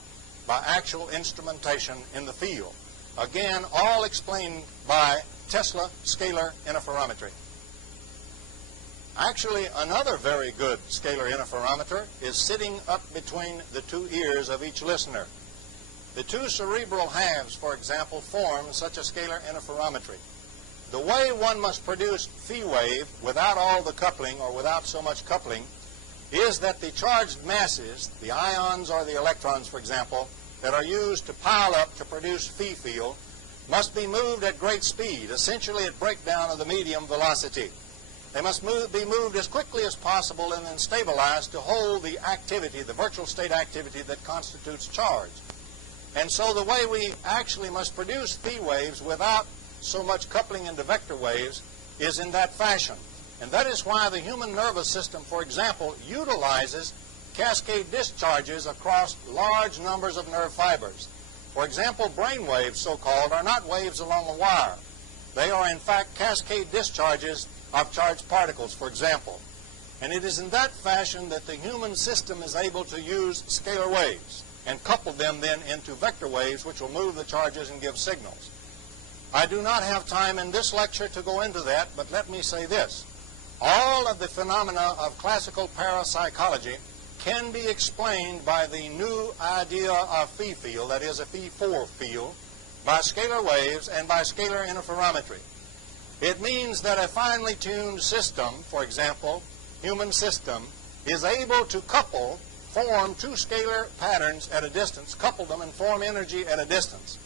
by actual instrumentation in the field. Again, all explained by Tesla scalar interferometry. Actually, another very good scalar interferometer is sitting up between the two ears of each listener. The two cerebral halves, for example, form such a scalar interferometry. The way one must produce phi wave without all the coupling or without so much coupling is that the charged masses, the ions or the electrons, for example, that are used to pile up to produce phi field must be moved at great speed, essentially at breakdown of the medium velocity. They must be moved as quickly as possible and then stabilized to hold the activity, the virtual state activity that constitutes charge. And so the way we actually must produce phi waves without so much coupling into vector waves is in that fashion. And that is why the human nervous system, for example, utilizes cascade discharges across large numbers of nerve fibers. For example, brain waves, so-called, are not waves along a wire. They are, in fact, cascade discharges of charged particles, for example. And it is in that fashion that the human system is able to use scalar waves and couple them then into vector waves, which will move the charges and give signals. I do not have time in this lecture to go into that, but let me say this. All of the phenomena of classical parapsychology can be explained by the new idea of phi field, that is a phi-4 field, by scalar waves and by scalar interferometry. It means that a finely tuned system, for example, human system, is able to form two scalar patterns at a distance, couple them and form energy at a distance.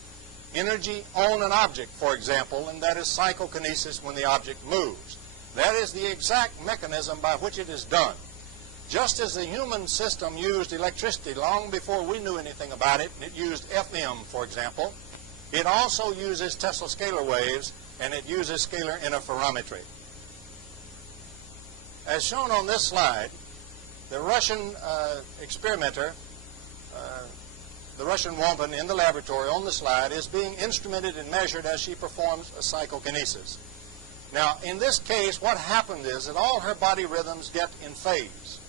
Energy on an object, for example, and that is psychokinesis when the object moves. That is the exact mechanism by which it is done. Just as the human system used electricity long before we knew anything about it, and it used FM, for example, it also uses Tesla scalar waves, and it uses scalar interferometry. As shown on this slide, the Russian experimenter, the Russian woman in the laboratory on the slide, is being instrumented and measured as she performs a psychokinesis. Now, in this case, what happened is that all her body rhythms get in phase.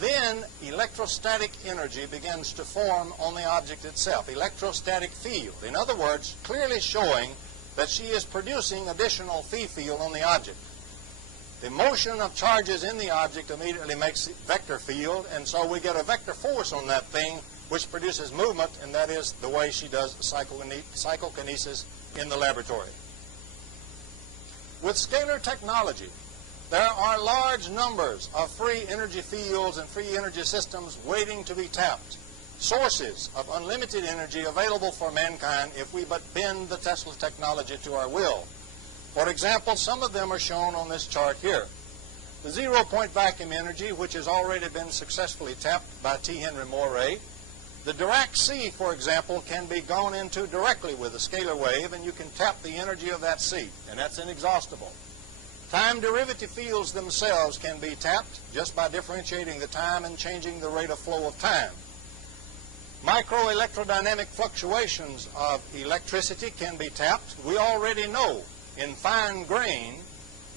Then electrostatic energy begins to form on the object itself, electrostatic field. In other words, clearly showing that she is producing additional phi field on the object. The motion of charges in the object immediately makes vector field, and so we get a vector force on that thing, which produces movement, and that is the way she does psychokinesis in the laboratory. With scalar technology, there are large numbers of free energy fields and free energy systems waiting to be tapped. Sources of unlimited energy available for mankind if we but bend the Tesla technology to our will. For example, some of them are shown on this chart here. The zero-point vacuum energy, which has already been successfully tapped by T. Henry Moray. The Dirac sea, for example, can be gone into directly with a scalar wave, and you can tap the energy of that sea, and that's inexhaustible. Time derivative fields themselves can be tapped just by differentiating the time and changing the rate of flow of time. Microelectrodynamic fluctuations of electricity can be tapped. We already know in fine grain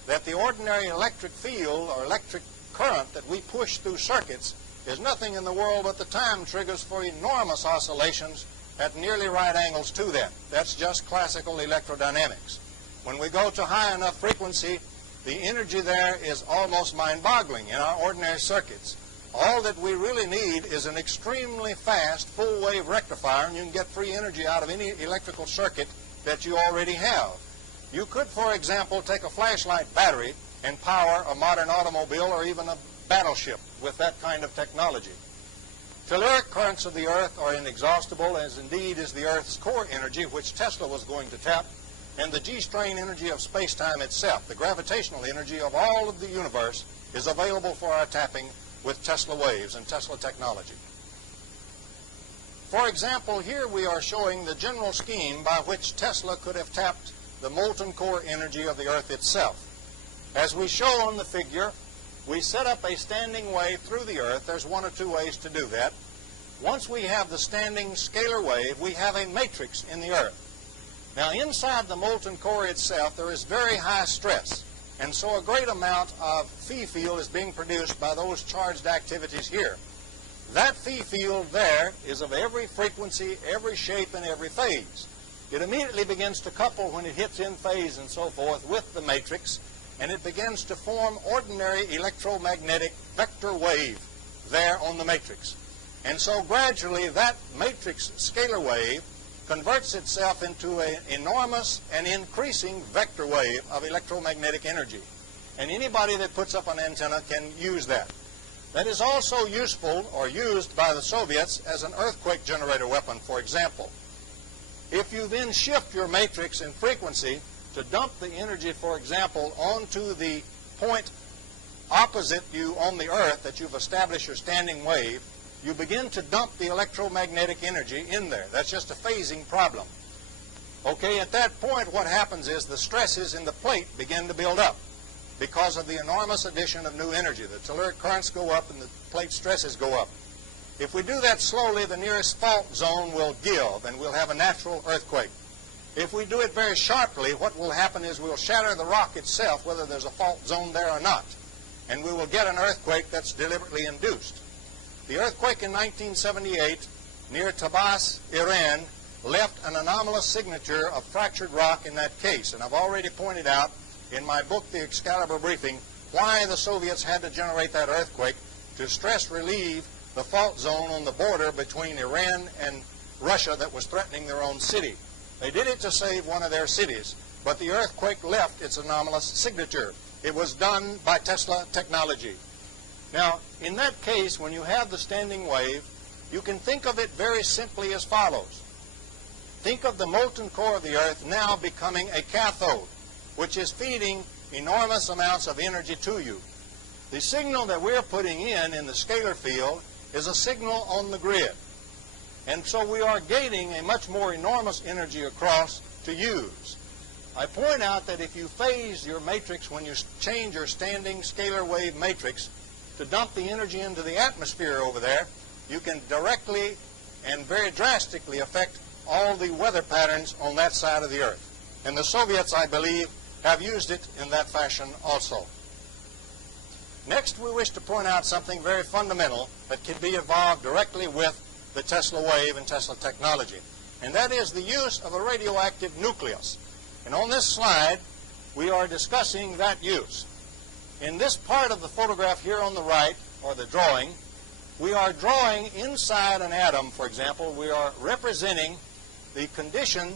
that the ordinary electric field or electric current that we push through circuits is nothing in the world but the time triggers for enormous oscillations at nearly right angles to that. That's just classical electrodynamics. When we go to high enough frequency, the energy there is almost mind-boggling in our ordinary circuits. All that we really need is an extremely fast full-wave rectifier, and you can get free energy out of any electrical circuit that you already have. You could, for example, take a flashlight battery and power a modern automobile or even a battleship with that kind of technology. Telluric currents of the Earth are inexhaustible, as indeed is the Earth's core energy, which Tesla was going to tap, and the G-strain energy of space-time itself, the gravitational energy of all of the universe, is available for our tapping with Tesla waves and Tesla technology. For example, here we are showing the general scheme by which Tesla could have tapped the molten core energy of the Earth itself. As we show on the figure, we set up a standing wave through the Earth. There's one or two ways to do that. Once we have the standing scalar wave, we have a matrix in the Earth. Now, inside the molten core itself, there is very high stress, and so a great amount of phi field is being produced by those charged activities here. That phi field there is of every frequency, every shape, and every phase. It immediately begins to couple when it hits in phase and so forth with the matrix, and it begins to form ordinary electromagnetic vector wave there on the matrix. And so gradually that matrix scalar wave converts itself into an enormous and increasing vector wave of electromagnetic energy. And anybody that puts up an antenna can use that. That is also useful or used by the Soviets as an earthquake generator weapon, for example. If you then shift your matrix in frequency to dump the energy, for example, onto the point opposite you on the Earth that you've established your standing wave, you begin to dump the electromagnetic energy in there. That's just a phasing problem. Okay, at that point what happens is the stresses in the plate begin to build up because of the enormous addition of new energy. The telluric currents go up and the plate stresses go up. If we do that slowly, the nearest fault zone will give and we'll have a natural earthquake. If we do it very sharply, what will happen is we'll shatter the rock itself, whether there's a fault zone there or not, and we will get an earthquake that's deliberately induced. The earthquake in 1978 near Tabas, Iran, left an anomalous signature of fractured rock in that case. And I've already pointed out in my book, The Excalibur Briefing, why the Soviets had to generate that earthquake to stress relieve the fault zone on the border between Iran and Russia that was threatening their own city. They did it to save one of their cities, but the earthquake left its anomalous signature. It was done by Tesla technology. Now, in that case, when you have the standing wave, you can think of it very simply as follows. Think of the molten core of the Earth now becoming a cathode, which is feeding enormous amounts of energy to you. The signal that we're putting in the scalar field is a signal on the grid. And so we are gaining a much more enormous energy across to use. I point out that if you phase your matrix when you change your standing scalar wave matrix to dump the energy into the atmosphere over there, you can directly and very drastically affect all the weather patterns on that side of the Earth. And the Soviets, I believe, have used it in that fashion also. Next, we wish to point out something very fundamental that can be evolved directly with the Tesla wave and Tesla technology, and that is the use of a radioactive nucleus. And on this slide, we are discussing that use. In this part of the photograph here on the right, or the drawing, we are drawing inside an atom, for example. We are representing the condition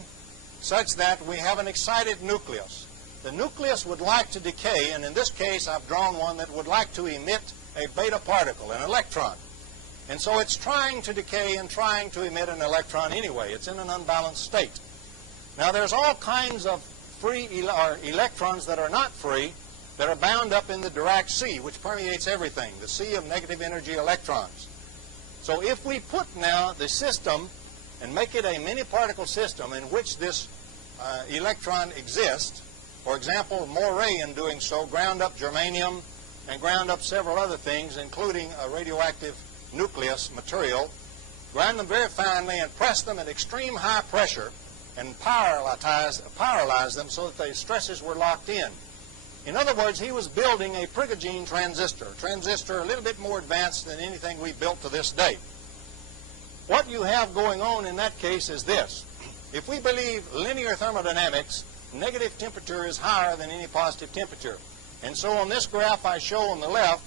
such that we have an excited nucleus. The nucleus would like to decay, and in this case I've drawn one that would like to emit a beta particle, an electron. And so it's trying to decay and trying to emit an electron anyway. It's in an unbalanced state. Now there's all kinds of free electrons that are not free that are bound up in the Dirac sea, which permeates everything, the sea of negative energy electrons. So if we put now the system and make it a mini-particle system in which this electron exists, for example, Moray in doing so ground up germanium and ground up several other things, including a radioactive nucleus material, ground them very finely and press them at extreme high pressure and paralyze them so that the stresses were locked in. In other words, he was building a Prigogine transistor a little bit more advanced than anything we built to this day. What you have going on in that case is this. If we believe linear thermodynamics, negative temperature is higher than any positive temperature. And so on this graph I show on the left,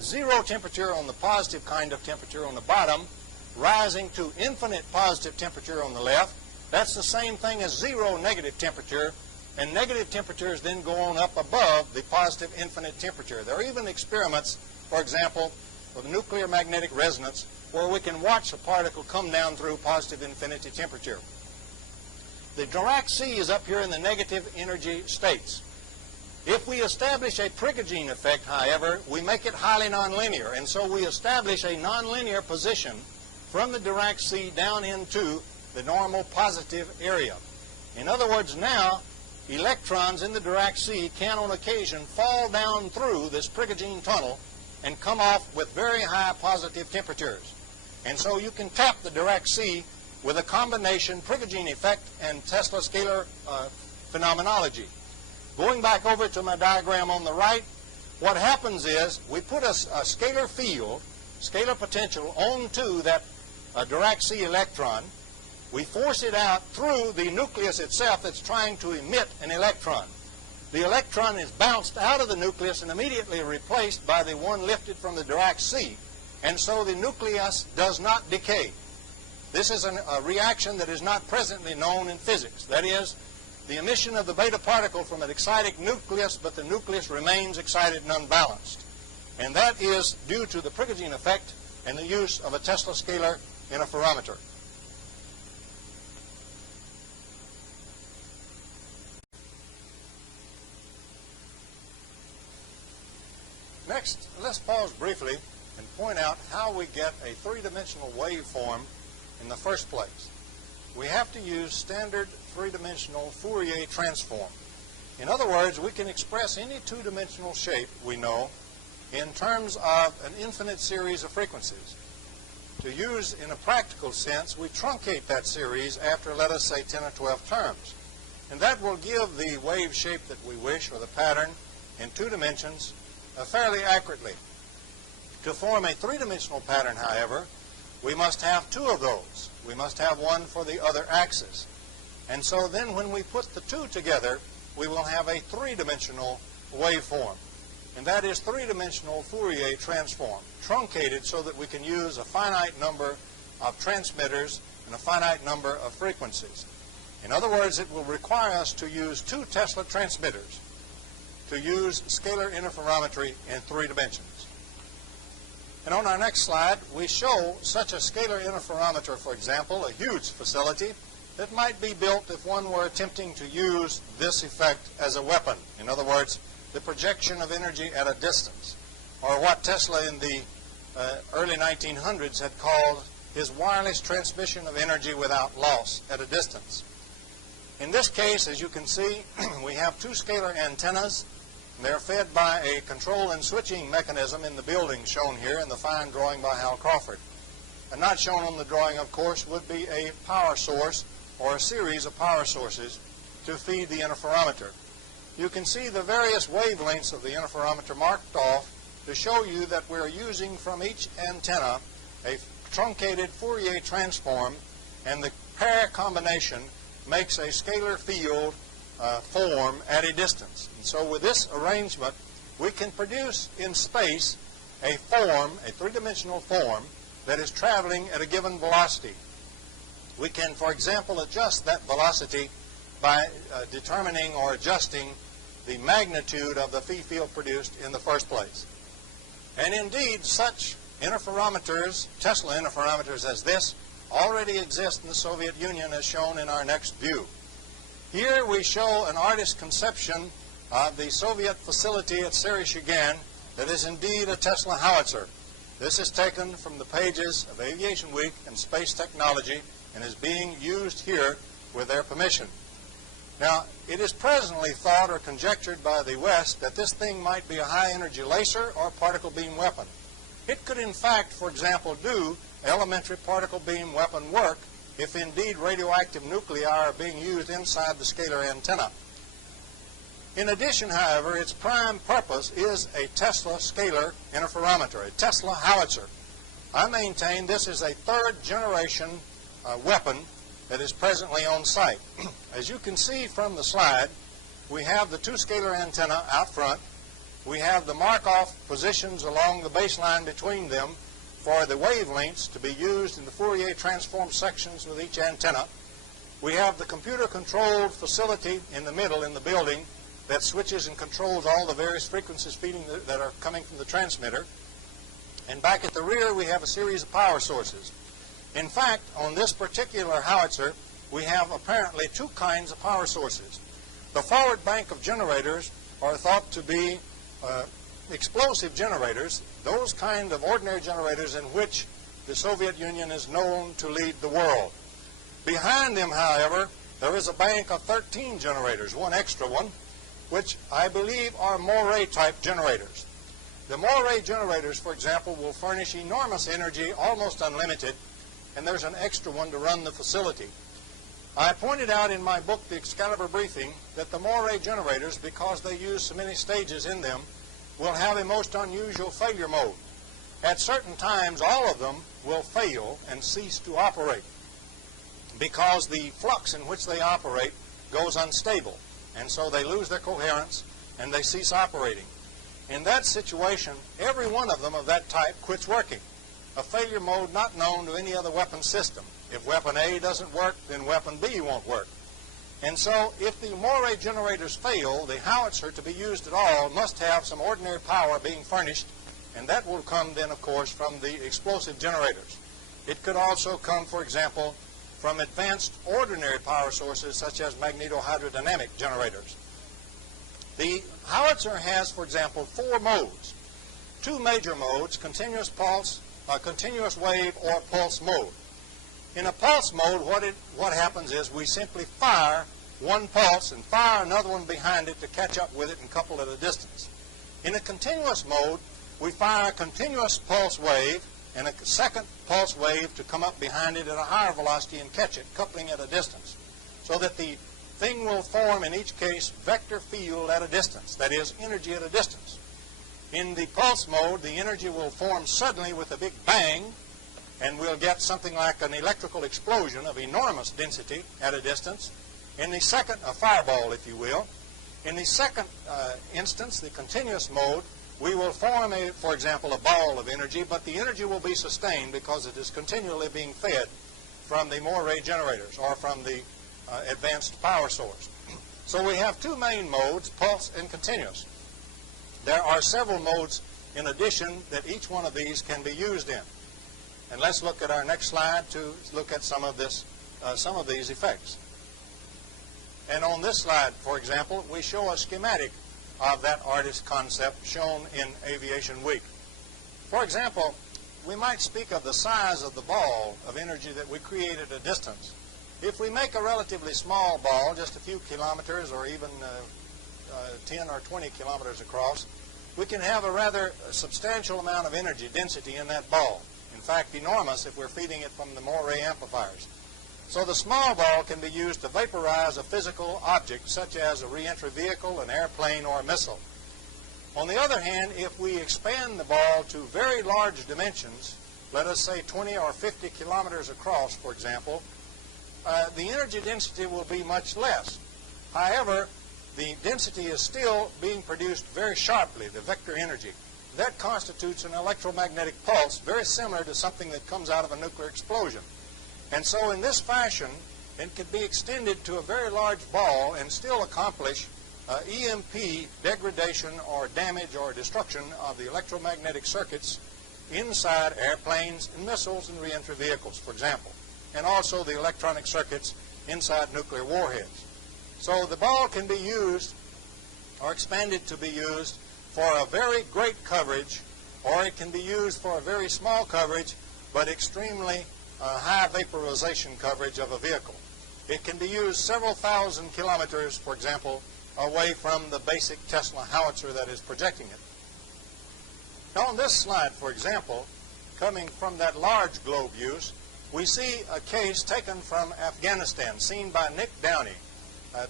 zero temperature on the positive kind of temperature on the bottom, rising to infinite positive temperature on the left. That's the same thing as zero negative temperature, and negative temperatures then go on up above the positive infinite temperature. There are even experiments, for example, with nuclear magnetic resonance, where we can watch a particle come down through positive infinity temperature. The Dirac sea is up here in the negative energy states. If we establish a Prigogine effect, however, we make it highly nonlinear, and so we establish a nonlinear position from the Dirac sea down into the normal positive area. In other words, now electrons in the Dirac sea can on occasion fall down through this Prigogine tunnel and come off with very high positive temperatures. And so you can tap the Dirac sea with a combination Prigogine effect and Tesla scalar phenomenology. Going back over to my diagram on the right, what happens is we put a scalar field, scalar potential, onto that Dirac sea electron. We force it out through the nucleus itself that's trying to emit an electron. The electron is bounced out of the nucleus and immediately replaced by the one lifted from the Dirac sea, and so the nucleus does not decay. This is a reaction that is not presently known in physics. That is, the emission of the beta particle from an excited nucleus, but the nucleus remains excited and unbalanced. And that is due to the Prigogine effect and the use of a Tesla scalar interferometer. Next, let's pause briefly and point out how we get a three-dimensional waveform in the first place. We have to use standard three-dimensional Fourier transform. In other words, we can express any two-dimensional shape we know in terms of an infinite series of frequencies. To use in a practical sense, we truncate that series after, let us say, 10 or 12 terms. And that will give the wave shape that we wish, or the pattern, in two dimensions fairly accurately. To form a three-dimensional pattern, however, we must have two of those. We must have one for the other axis. And so then when we put the two together, we will have a three-dimensional waveform. And that is three-dimensional Fourier transform, truncated so that we can use a finite number of transmitters and a finite number of frequencies. In other words, it will require us to use two Tesla transmitters to use scalar interferometry in three dimensions. And on our next slide, we show such a scalar interferometer, for example, a huge facility that might be built if one were attempting to use this effect as a weapon. In other words, the projection of energy at a distance, or what Tesla in the early 1900s had called his wireless transmission of energy without loss at a distance. In this case, as you can see, we have two scalar antennas. They're fed by a control and switching mechanism in the building shown here in the fine drawing by Hal Crawford. And not shown on the drawing, of course, would be a power source or a series of power sources to feed the interferometer. You can see the various wavelengths of the interferometer marked off to show you that we're using from each antenna a truncated Fourier transform, and the pair combination makes a scalar field form at a distance. And so with this arrangement, we can produce in space a form, a three-dimensional form, that is traveling at a given velocity. We can, for example, adjust that velocity by determining or adjusting the magnitude of the phi field produced in the first place. And indeed, such interferometers, Tesla interferometers as this, already exist in the Soviet Union, as shown in our next view. Here we show an artist's conception of the Soviet facility at Serezhigin that is indeed a Tesla howitzer. This is taken from the pages of Aviation Week and Space Technology and is being used here with their permission. Now, it is presently thought or conjectured by the West that this thing might be a high-energy laser or particle beam weapon. It could, in fact, for example, do elementary particle beam weapon work if indeed radioactive nuclei are being used inside the scalar antenna. In addition, however, its prime purpose is a Tesla scalar interferometer, a Tesla howitzer. I maintain this is a third-generation weapon that is presently on site. As you can see from the slide, we have the two scalar antenna out front. We have the mark-off positions along the baseline between them for the wavelengths to be used in the Fourier transform sections with each antenna. We have the computer-controlled facility in the middle in the building that switches and controls all the various frequencies feeding that are coming from the transmitter. And back at the rear, we have a series of power sources. In fact, on this particular howitzer, we have apparently two kinds of power sources. The forward bank of generators are thought to be explosive generators, those kind of ordinary generators in which the Soviet Union is known to lead the world. Behind them, however, there is a bank of 13 generators, one extra one, which I believe are Moray-type generators. The Moray generators, for example, will furnish enormous energy, almost unlimited, and there's an extra one to run the facility. I pointed out in my book, The Excalibur Briefing, that the Moray generators, because they use so many stages in them, will have a most unusual failure mode. At certain times, all of them will fail and cease to operate because the flux in which they operate goes unstable, and so they lose their coherence and they cease operating. In that situation, every one of them of that type quits working, a failure mode not known to any other weapon system. If weapon A doesn't work, then weapon B won't work. And so if the Moray generators fail, the howitzer to be used at all must have some ordinary power being furnished, and that will come then, of course, from the explosive generators. It could also come, for example, from advanced ordinary power sources such as magnetohydrodynamic generators. The howitzer has, for example, four modes. Two major modes, continuous pulse, continuous wave, or pulse mode. In a pulse mode, what happens is we simply fire one pulse and fire another one behind it to catch up with it and couple at a distance. In a continuous mode, we fire a continuous pulse wave and a second pulse wave to come up behind it at a higher velocity and catch it, coupling at a distance, so that the thing will form, in each case, vector field at a distance, that is, energy at a distance. In the pulse mode, the energy will form suddenly with a big bang, and we'll get something like an electrical explosion of enormous density at a distance. In the second, a fireball, if you will. In the second instance, the continuous mode, we will form, for example, a ball of energy, but the energy will be sustained because it is continually being fed from the Moray generators or from the advanced power source. So we have two main modes, pulse and continuous. There are several modes in addition that each one of these can be used in. And let's look at our next slide to look at some of these effects. And on this slide, for example, we show a schematic of that artist concept shown in Aviation Week. For example, we might speak of the size of the ball of energy that we create at a distance. If we make a relatively small ball, just a few kilometers or even 10 or 20 kilometers across, we can have a rather substantial amount of energy density in that ball. In fact, enormous if we're feeding it from the Moray amplifiers. So the small ball can be used to vaporize a physical object such as a reentry vehicle, an airplane, or a missile. On the other hand, if we expand the ball to very large dimensions, let us say 20 or 50 kilometers across, for example, the energy density will be much less. However, the density is still being produced very sharply, the vector energy. That constitutes an electromagnetic pulse very similar to something that comes out of a nuclear explosion. And so in this fashion, it can be extended to a very large ball and still accomplish EMP degradation or damage or destruction of the electromagnetic circuits inside airplanes and missiles and reentry vehicles, for example, and also the electronic circuits inside nuclear warheads. So the ball can be used or expanded to be used for a very great coverage, or it can be used for a very small coverage but extremely high vaporization coverage of a vehicle. It can be used several thousand kilometers, for example, away from the basic Tesla howitzer that is projecting it. Now on this slide, for example, coming from that large globe use, we see a case taken from Afghanistan, seen by Nick Downey.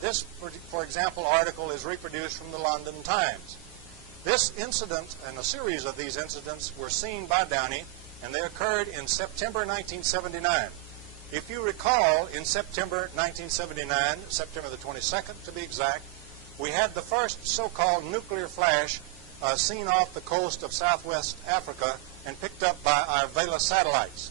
This, for example, article is reproduced from the London Times. This incident and a series of these incidents were seen by Downey, and they occurred in September 1979. If you recall, in September 1979, September the 22nd to be exact, we had the first so-called nuclear flash seen off the coast of southwest Africa and picked up by our Vela satellites.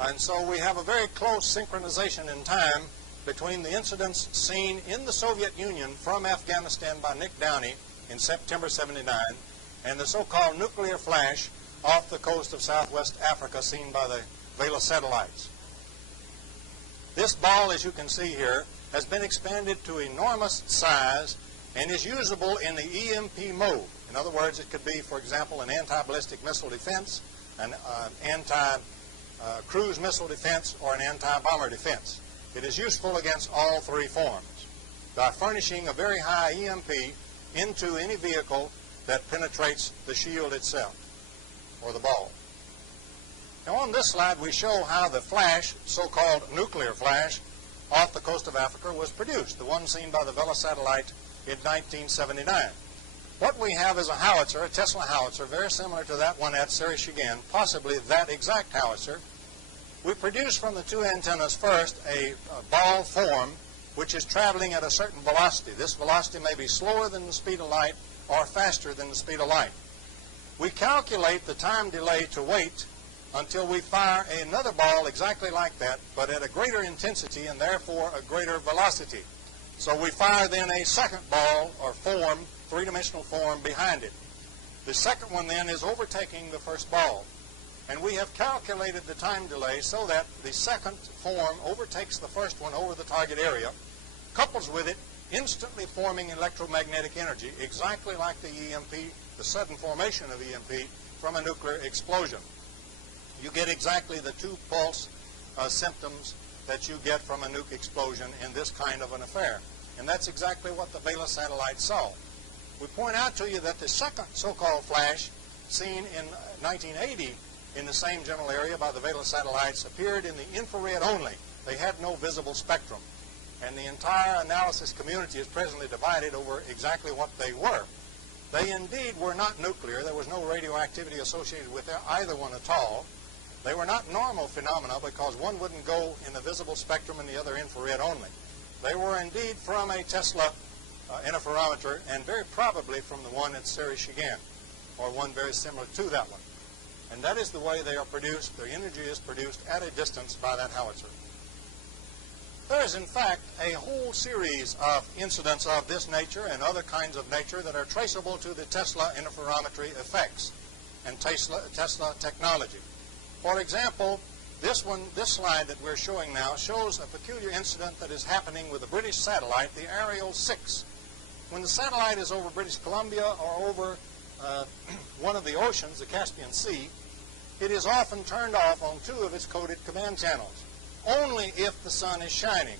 And so we have a very close synchronization in time between the incidents seen in the Soviet Union from Afghanistan by Nick Downey in September 79 and the so-called nuclear flash off the coast of southwest Africa seen by the Vela satellites. This ball, as you can see here, has been expanded to enormous size and is usable in the EMP mode. In other words, it could be, for example, an anti-ballistic missile defense, an anti-cruise missile defense, or an anti-bomber defense. It is useful against all three forms by furnishing a very high EMP into any vehicle that penetrates the shield itself, or the ball. Now on this slide we show how the flash, so-called nuclear flash, off the coast of Africa was produced, the one seen by the Vela satellite in 1979. What we have is a howitzer, a Tesla howitzer, very similar to that one at Sereshigin, possibly that exact howitzer. We produce from the two antennas first a ball form which is traveling at a certain velocity. This velocity may be slower than the speed of light or faster than the speed of light. We calculate the time delay to wait until we fire another ball exactly like that, but at a greater intensity and therefore a greater velocity. So we fire then a second ball or form, three-dimensional form, behind it. The second one then is overtaking the first ball. And we have calculated the time delay so that the second form overtakes the first one over the target area, couples with it, instantly forming electromagnetic energy, exactly like the EMP, the sudden formation of EMP from a nuclear explosion. You get exactly the two pulse symptoms that you get from a nuke explosion in this kind of an affair. And that's exactly what the Vela satellite saw. We point out to you that the second so-called flash seen in 1980 in the same general area by the Vela satellites appeared in the infrared only. They had no visible spectrum. And the entire analysis community is presently divided over exactly what they were. They indeed were not nuclear. There was no radioactivity associated with either one at all. They were not normal phenomena because one wouldn't go in the visible spectrum and the other infrared only. They were indeed from a Tesla interferometer and very probably from the one at Sereshigin, or one very similar to that one. And that is the way they are produced. Their energy is produced at a distance by that howitzer. There is, in fact, a whole series of incidents of this nature and other kinds of nature that are traceable to the Tesla interferometry effects and Tesla technology. For example, this slide that we're showing now shows a peculiar incident that is happening with a British satellite, the Ariel 6. When the satellite is over British Columbia or over one of the oceans, the Caspian Sea, it is often turned off on two of its coded command channels, only if the sun is shining.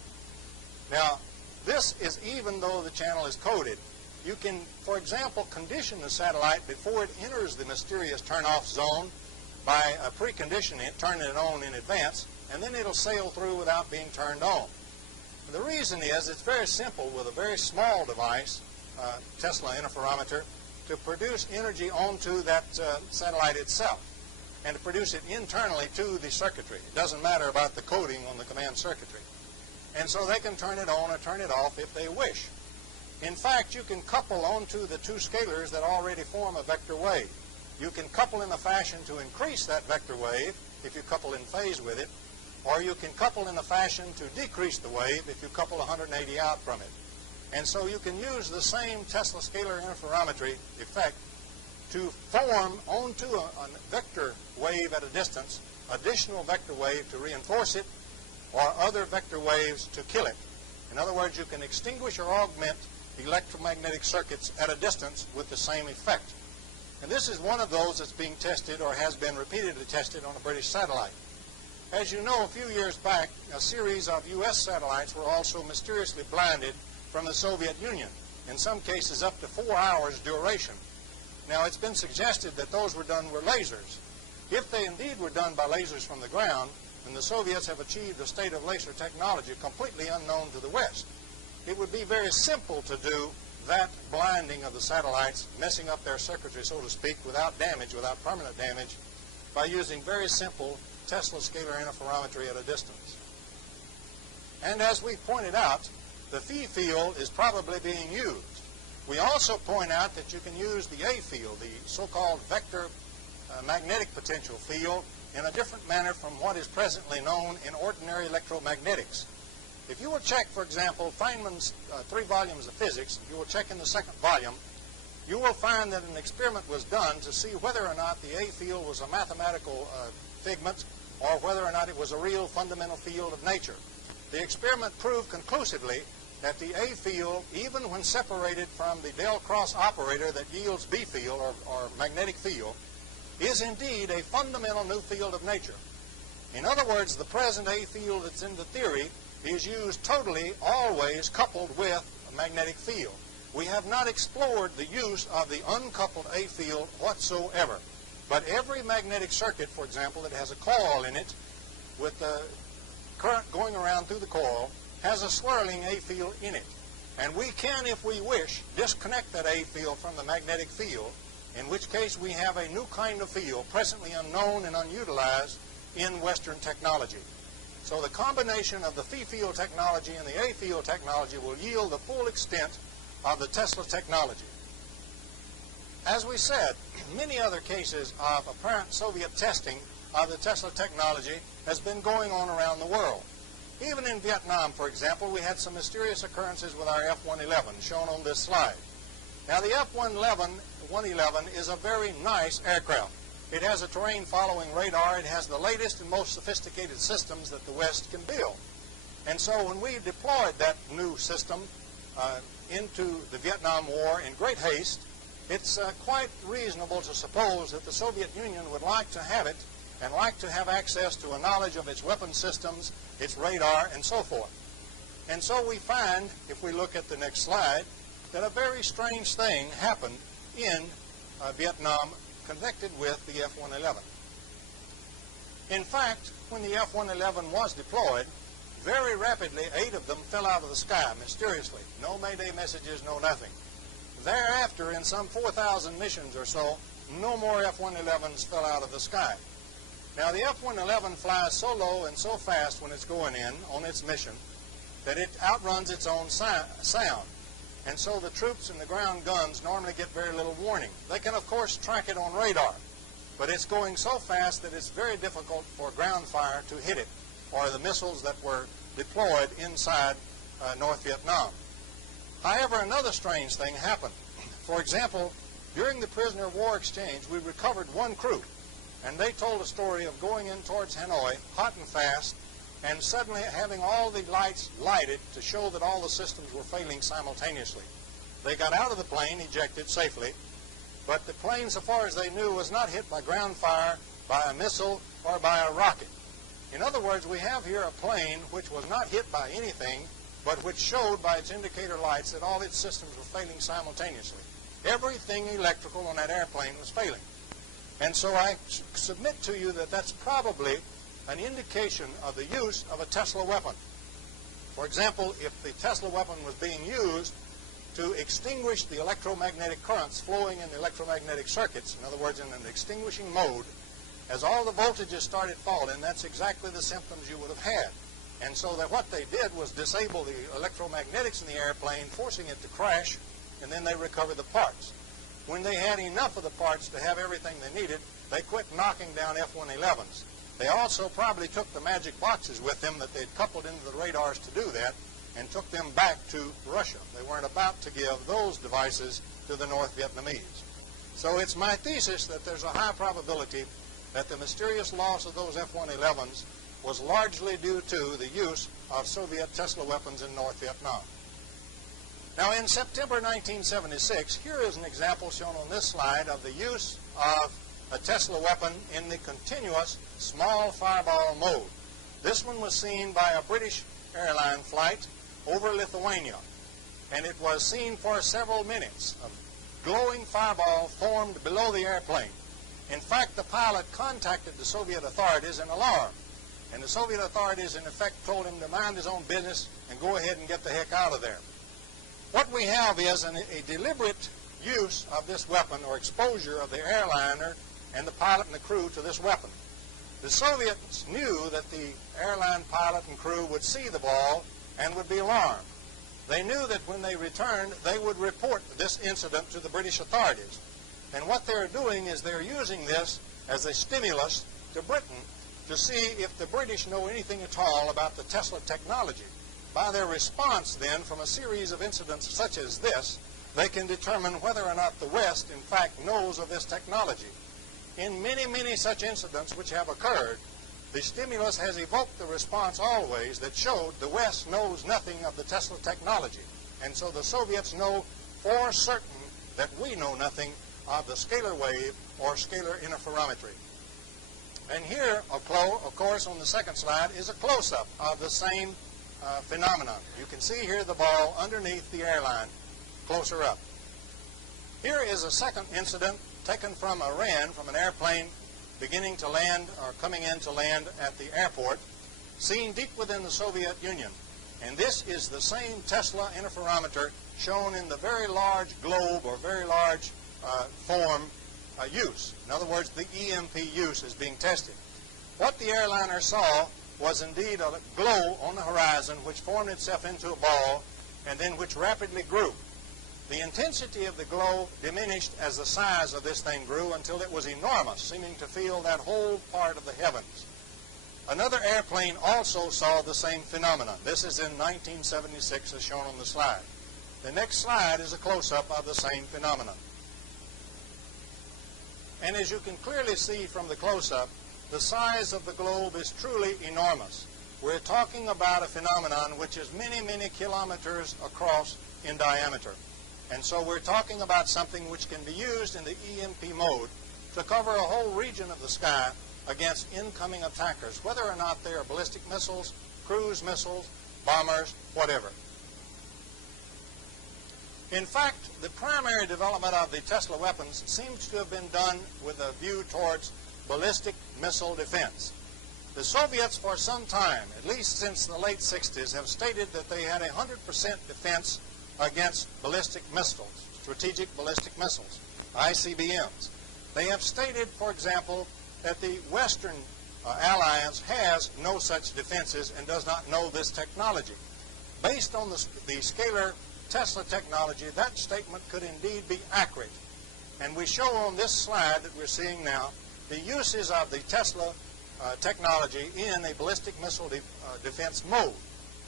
Now, this is even though the channel is coded. You can, for example, condition the satellite before it enters the mysterious turn-off zone by preconditioning it, turning it on in advance, and then it'll sail through without being turned on. And the reason is it's very simple with a very small device, Tesla interferometer, to produce energy onto that satellite itself and to produce it internally to the circuitry. It doesn't matter about the coding on the command circuitry. And so they can turn it on or turn it off if they wish. In fact, you can couple onto the two scalars that already form a vector wave. You can couple in a fashion to increase that vector wave if you couple in phase with it, or you can couple in a fashion to decrease the wave if you couple 180 out from it. And so you can use the same Tesla scalar interferometry effect to form onto a vector wave at a distance, additional vector wave to reinforce it, or other vector waves to kill it. In other words, you can extinguish or augment electromagnetic circuits at a distance with the same effect. And this is one of those that's being tested or has been repeatedly tested on a British satellite. As you know, a few years back, a series of U.S. satellites were also mysteriously blinded from the Soviet Union, in some cases up to 4 hours duration. Now, it's been suggested that those were done with lasers. If they indeed were done by lasers from the ground, then the Soviets have achieved a state of laser technology completely unknown to the West. it would be very simple to do that blinding of the satellites, messing up their circuitry, so to speak, without damage, without permanent damage, by using very simple Tesla scalar interferometry at a distance. And as we pointed out, the phi field is probably being used. We also point out that you can use the A field, the so-called vector magnetic potential field, in a different manner from what is presently known in ordinary electromagnetics. If you will check, for example, Feynman's 3 volumes of physics, if you will check in the 2nd volume, you will find that an experiment was done to see whether or not the A field was a mathematical figment or whether or not it was a real fundamental field of nature. The experiment proved conclusively that the A field, even when separated from the del cross operator that yields B field or magnetic field, is indeed a fundamental new field of nature. In other words, the present A field that's in the theory is used totally, always coupled with a magnetic field. We have not explored the use of the uncoupled A field whatsoever. But every magnetic circuit, for example, that has a coil in it with the current going around through the coil has a swirling A field in it. And we can, if we wish, disconnect that A field from the magnetic field, in which case we have a new kind of field presently unknown and unutilized in Western technology. So the combination of the phi field technology and the A field technology will yield the full extent of the Tesla technology. As we said, many other cases of apparent Soviet testing of the Tesla technology has been going on around the world. Even in Vietnam, for example, we had some mysterious occurrences with our F-111 shown on this slide. Now the F-111 is a very nice aircraft. It has a terrain following radar. It has the latest and most sophisticated systems that the West can build. And so when we deployed that new system into the Vietnam War in great haste, it's quite reasonable to suppose that the Soviet Union would like to have it and like to have access to a knowledge of its weapon systems, its radar, and so forth. And so we find, if we look at the next slide, that a very strange thing happened in Vietnam connected with the F-111. In fact, when the F-111 was deployed, very rapidly 8 of them fell out of the sky mysteriously. No Mayday messages, no nothing. Thereafter, in some 4,000 missions or so, no more F-111s fell out of the sky. Now the F-111 flies so low and so fast when it's going in on its mission that it outruns its own sound. And so the troops and the ground guns normally get very little warning. They can, of course, track it on radar, but it's going so fast that it's very difficult for ground fire to hit it, or the missiles that were deployed inside North Vietnam. However, another strange thing happened. For example, during the prisoner of war exchange, we recovered one crew, and they told a story of going in towards Hanoi, hot and fast, and suddenly having all the lights lighted to show that all the systems were failing simultaneously. They got out of the plane, ejected safely, but the plane, so far as they knew, was not hit by ground fire, by a missile, or by a rocket. In other words, we have here a plane which was not hit by anything, but which showed by its indicator lights that all its systems were failing simultaneously. Everything electrical on that airplane was failing. And so I submit to you that that's probably an indication of the use of a Tesla weapon. For example, if the Tesla weapon was being used to extinguish the electromagnetic currents flowing in the electromagnetic circuits, in other words, in an extinguishing mode, as all the voltages started falling, that's exactly the symptoms you would have had. And so that what they did was disable the electromagnetics in the airplane, forcing it to crash, and then they recovered the parts. When they had enough of the parts to have everything they needed, they quit knocking down F-111s. They also probably took the magic boxes with them that they'd coupled into the radars to do that and took them back to Russia. They weren't about to give those devices to the North Vietnamese. So it's my thesis that there's a high probability that the mysterious loss of those F-111s was largely due to the use of Soviet Tesla weapons in North Vietnam. Now in September 1976, here is an example shown on this slide of the use of a Tesla weapon in the continuous small fireball mode. This one was seen by a British airline flight over Lithuania, and it was seen for several minutes. A glowing fireball formed below the airplane. In fact, the pilot contacted the Soviet authorities in alarm, and the Soviet authorities in effect told him to mind his own business and go ahead and get the heck out of there. What we have is a deliberate use of this weapon, or exposure of the airliner and the pilot and the crew to this weapon. The Soviets knew that the airline pilot and crew would see the ball and would be alarmed. They knew that when they returned, they would report this incident to the British authorities. And what they're doing is they're using this as a stimulus to Britain to see if the British know anything at all about the Tesla technology. By their response, then, from a series of incidents such as this, they can determine whether or not the West, in fact, knows of this technology. In many, many such incidents which have occurred, the stimulus has evoked the response always that showed the West knows nothing of the Tesla technology. And so the Soviets know for certain that we know nothing of the scalar wave or scalar interferometry. And here, of course, on the second slide is a close-up of the same phenomenon. You can see here the ball underneath the airline, closer up. Here is a second incident taken from Iran, from an airplane beginning to land or coming in to land at the airport, seen deep within the Soviet Union. And this is the same Tesla interferometer shown in the very large globe or very large form use. In other words, the EMP use is being tested. What the airliner saw was indeed a glow on the horizon which formed itself into a ball and then which rapidly grew. The intensity of the glow diminished as the size of this thing grew until it was enormous, seeming to fill that whole part of the heavens. Another airplane also saw the same phenomenon. This is in 1976 as shown on the slide. The next slide is a close-up of the same phenomenon. And as you can clearly see from the close-up, the size of the globe is truly enormous. We're talking about a phenomenon which is many, many kilometers across in diameter. And so we're talking about something which can be used in the EMP mode to cover a whole region of the sky against incoming attackers, whether or not they are ballistic missiles, cruise missiles, bombers, whatever. In fact, the primary development of the Tesla weapons seems to have been done with a view towards ballistic missile defense. The Soviets for some time, at least since the late 60s, have stated that they had 100% defense against ballistic missiles, strategic ballistic missiles, ICBMs. They have stated, for example, that the Western alliance has no such defenses and does not know this technology. Based on the scalar Tesla technology, that statement could indeed be accurate. And we show on this slide that we're seeing now the uses of the Tesla technology in a ballistic missile defense mode,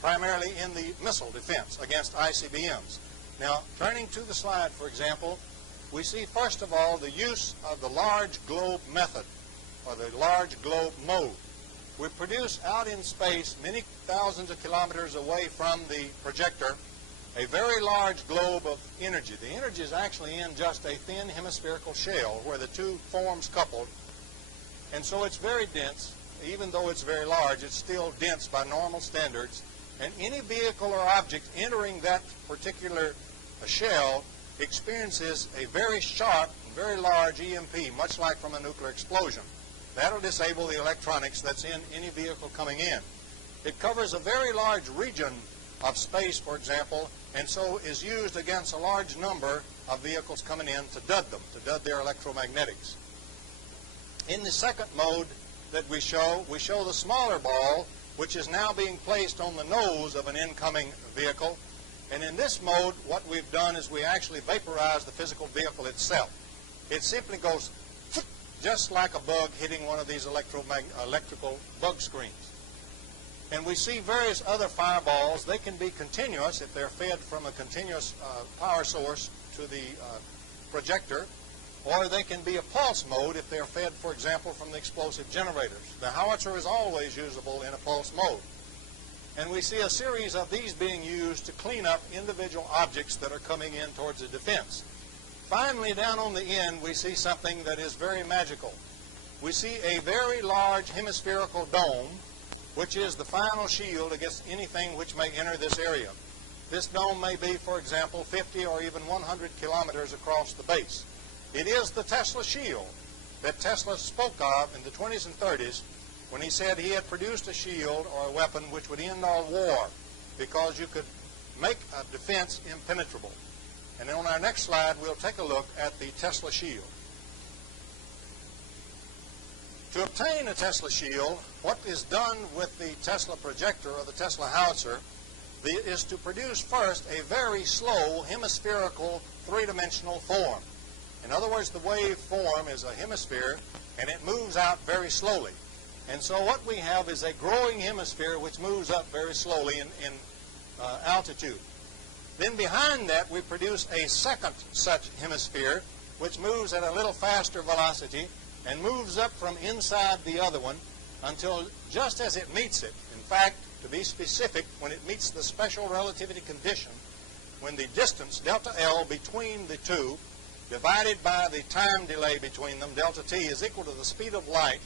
primarily in the missile defense against ICBMs. Now, turning to the slide, for example, we see first of all the use of the large globe method, or the large globe mode. We produce out in space, many thousands of kilometers away from the projector, a very large globe of energy. The energy is actually in just a thin hemispherical shell where the two forms coupled. And so it's very dense. Even though it's very large, it's still dense by normal standards. And any vehicle or object entering that particular shell experiences a very sharp, very large EMP, much like from a nuclear explosion. That'll disable the electronics that's in any vehicle coming in. It covers a very large region of space, for example, and so is used against a large number of vehicles coming in to dud them, to dud their electromagnetics. In the second mode that we show the smaller ball, which is now being placed on the nose of an incoming vehicle. And in this mode, what we've done is we actually vaporize the physical vehicle itself. It simply goes just like a bug hitting one of these electrical bug screens. And we see various other fireballs. They can be continuous if they're fed from a continuous power source to the projector, or they can be a pulse mode if they're fed, for example, from the explosive generators. The howitzer is always usable in a pulse mode. And we see a series of these being used to clean up individual objects that are coming in towards the defense. Finally, down on the end, we see something that is very magical. We see a very large hemispherical dome, which is the final shield against anything which may enter this area. This dome may be, for example, 50 or even 100 kilometers across the base. It is the Tesla shield that Tesla spoke of in the 20s and 30s when he said he had produced a shield or a weapon which would end all war, because you could make a defense impenetrable. And then on our next slide, we'll take a look at the Tesla shield. To obtain a Tesla shield, what is done with the Tesla projector or the Tesla howitzer is to produce first a very slow hemispherical three-dimensional form. In other words, the wave form is a hemisphere and it moves out very slowly. And so what we have is a growing hemisphere which moves up very slowly in altitude. Then behind that we produce a second such hemisphere which moves at a little faster velocity and moves up from inside the other one until just as it meets it. In fact, to be specific, when it meets the special relativity condition, when the distance, delta L, between the two, divided by the time delay between them, delta T, is equal to the speed of light,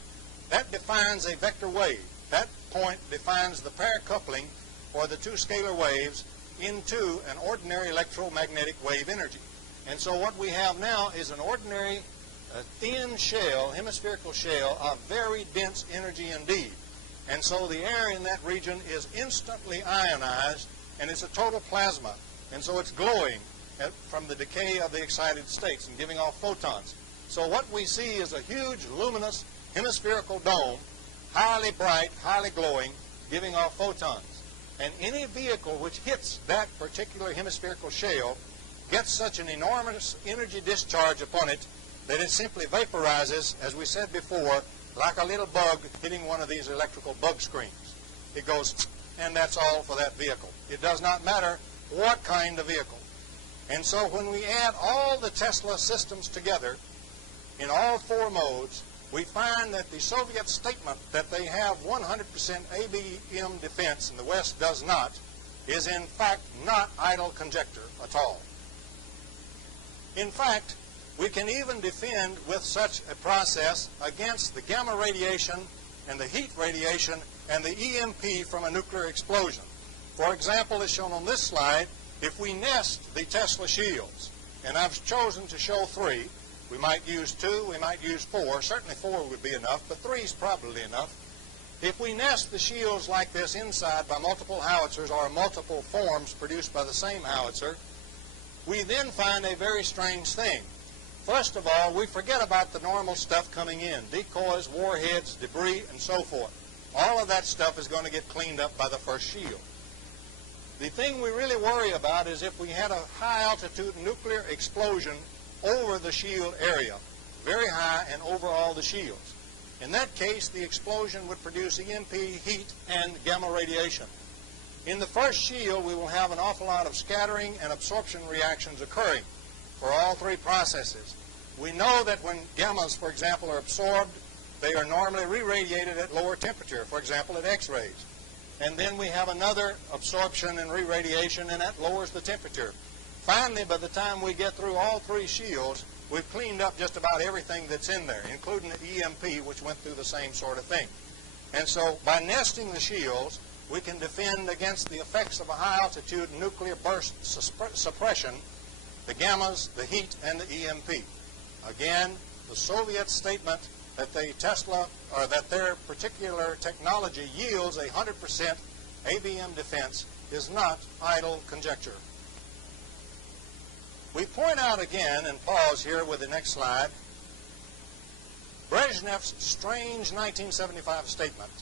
that defines a vector wave. That point defines the pair coupling for the two scalar waves into an ordinary electromagnetic wave energy. And so what we have now is an ordinary thin shell, hemispherical shell, of very dense energy indeed. And so the air in that region is instantly ionized, and it's a total plasma. And so it's glowing from the decay of the excited states and giving off photons. So what we see is a huge luminous hemispherical dome, highly bright, highly glowing, giving off photons. And any vehicle which hits that particular hemispherical shell gets such an enormous energy discharge upon it that it simply vaporizes, as we said before, like a little bug hitting one of these electrical bug screens. It goes, and that's all for that vehicle. It does not matter what kind of vehicle. And so when we add all the Tesla systems together in all four modes, we find that the Soviet statement that they have 100% ABM defense and the West does not is in fact not idle conjecture at all. In fact, we can even defend with such a process against the gamma radiation and the heat radiation and the EMP from a nuclear explosion. For example, as shown on this slide, if we nest the Tesla shields, and I've chosen to show 3, we might use 2, we might use 4, certainly 4 would be enough, but 3 is probably enough. If we nest the shields like this inside by multiple howitzers or multiple forms produced by the same howitzer, we then find a very strange thing. First of all, we forget about the normal stuff coming in, decoys, warheads, debris, and so forth. All of that stuff is going to get cleaned up by the first shield. The thing we really worry about is if we had a high-altitude nuclear explosion over the shield area, very high and over all the shields. In that case, the explosion would produce EMP, heat, and gamma radiation. In the first shield, we will have an awful lot of scattering and absorption reactions occurring for all 3 processes. We know that when gammas, for example, are absorbed, they are normally re-radiated at lower temperature, for example, at X-rays. And then we have another absorption and re-radiation, and that lowers the temperature. Finally, by the time we get through all 3 shields, we've cleaned up just about everything that's in there, including the EMP, which went through the same sort of thing. And so by nesting the shields, we can defend against the effects of a high-altitude nuclear burst suppression, the gammas, the heat, and the EMP. Again, the Soviet statement that that their particular technology yields 100% ABM defense is not idle conjecture. We point out again, and pause here with the next slide, Brezhnev's strange 1975 statement,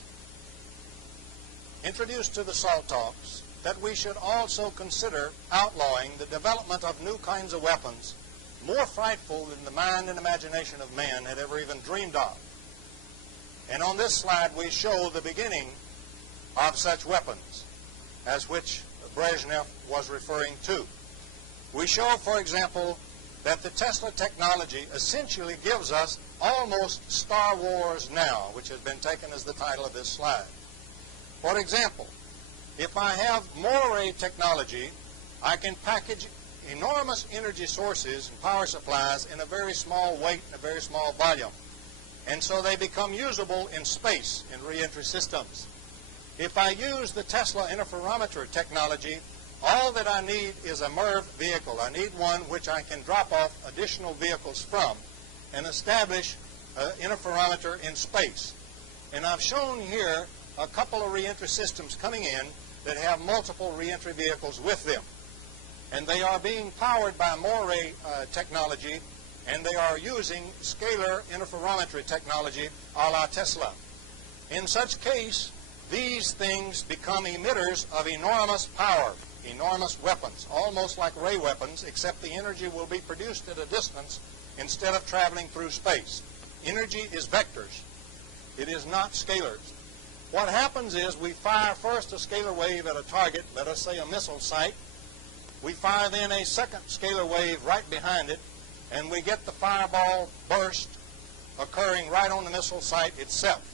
introduced to the SALT talks, that we should also consider outlawing the development of new kinds of weapons more frightful than the mind and imagination of man had ever even dreamed of. And on this slide we show the beginning of such weapons, as which Brezhnev was referring to. We show, for example, that the Tesla technology essentially gives us almost Star Wars now, which has been taken as the title of this slide. For example, if I have Moray technology, I can package enormous energy sources and power supplies in a very small weight and a very small volume. And so they become usable in space in re-entry systems. If I use the Tesla interferometer technology, all that I need is a MIRV vehicle. I need one which I can drop off additional vehicles from and establish an interferometer in space. And I've shown here a couple of re-entry systems coming in that have multiple reentry vehicles with them. And they are being powered by Moray technology, and they are using scalar interferometry technology a la Tesla. In such case, these things become emitters of enormous power, enormous weapons, almost like ray weapons, except the energy will be produced at a distance instead of traveling through space. Energy is vectors. It is not scalars. What happens is we fire first a scalar wave at a target, let us say a missile site. We fire then a second scalar wave right behind it, and we get the fireball burst occurring right on the missile site itself.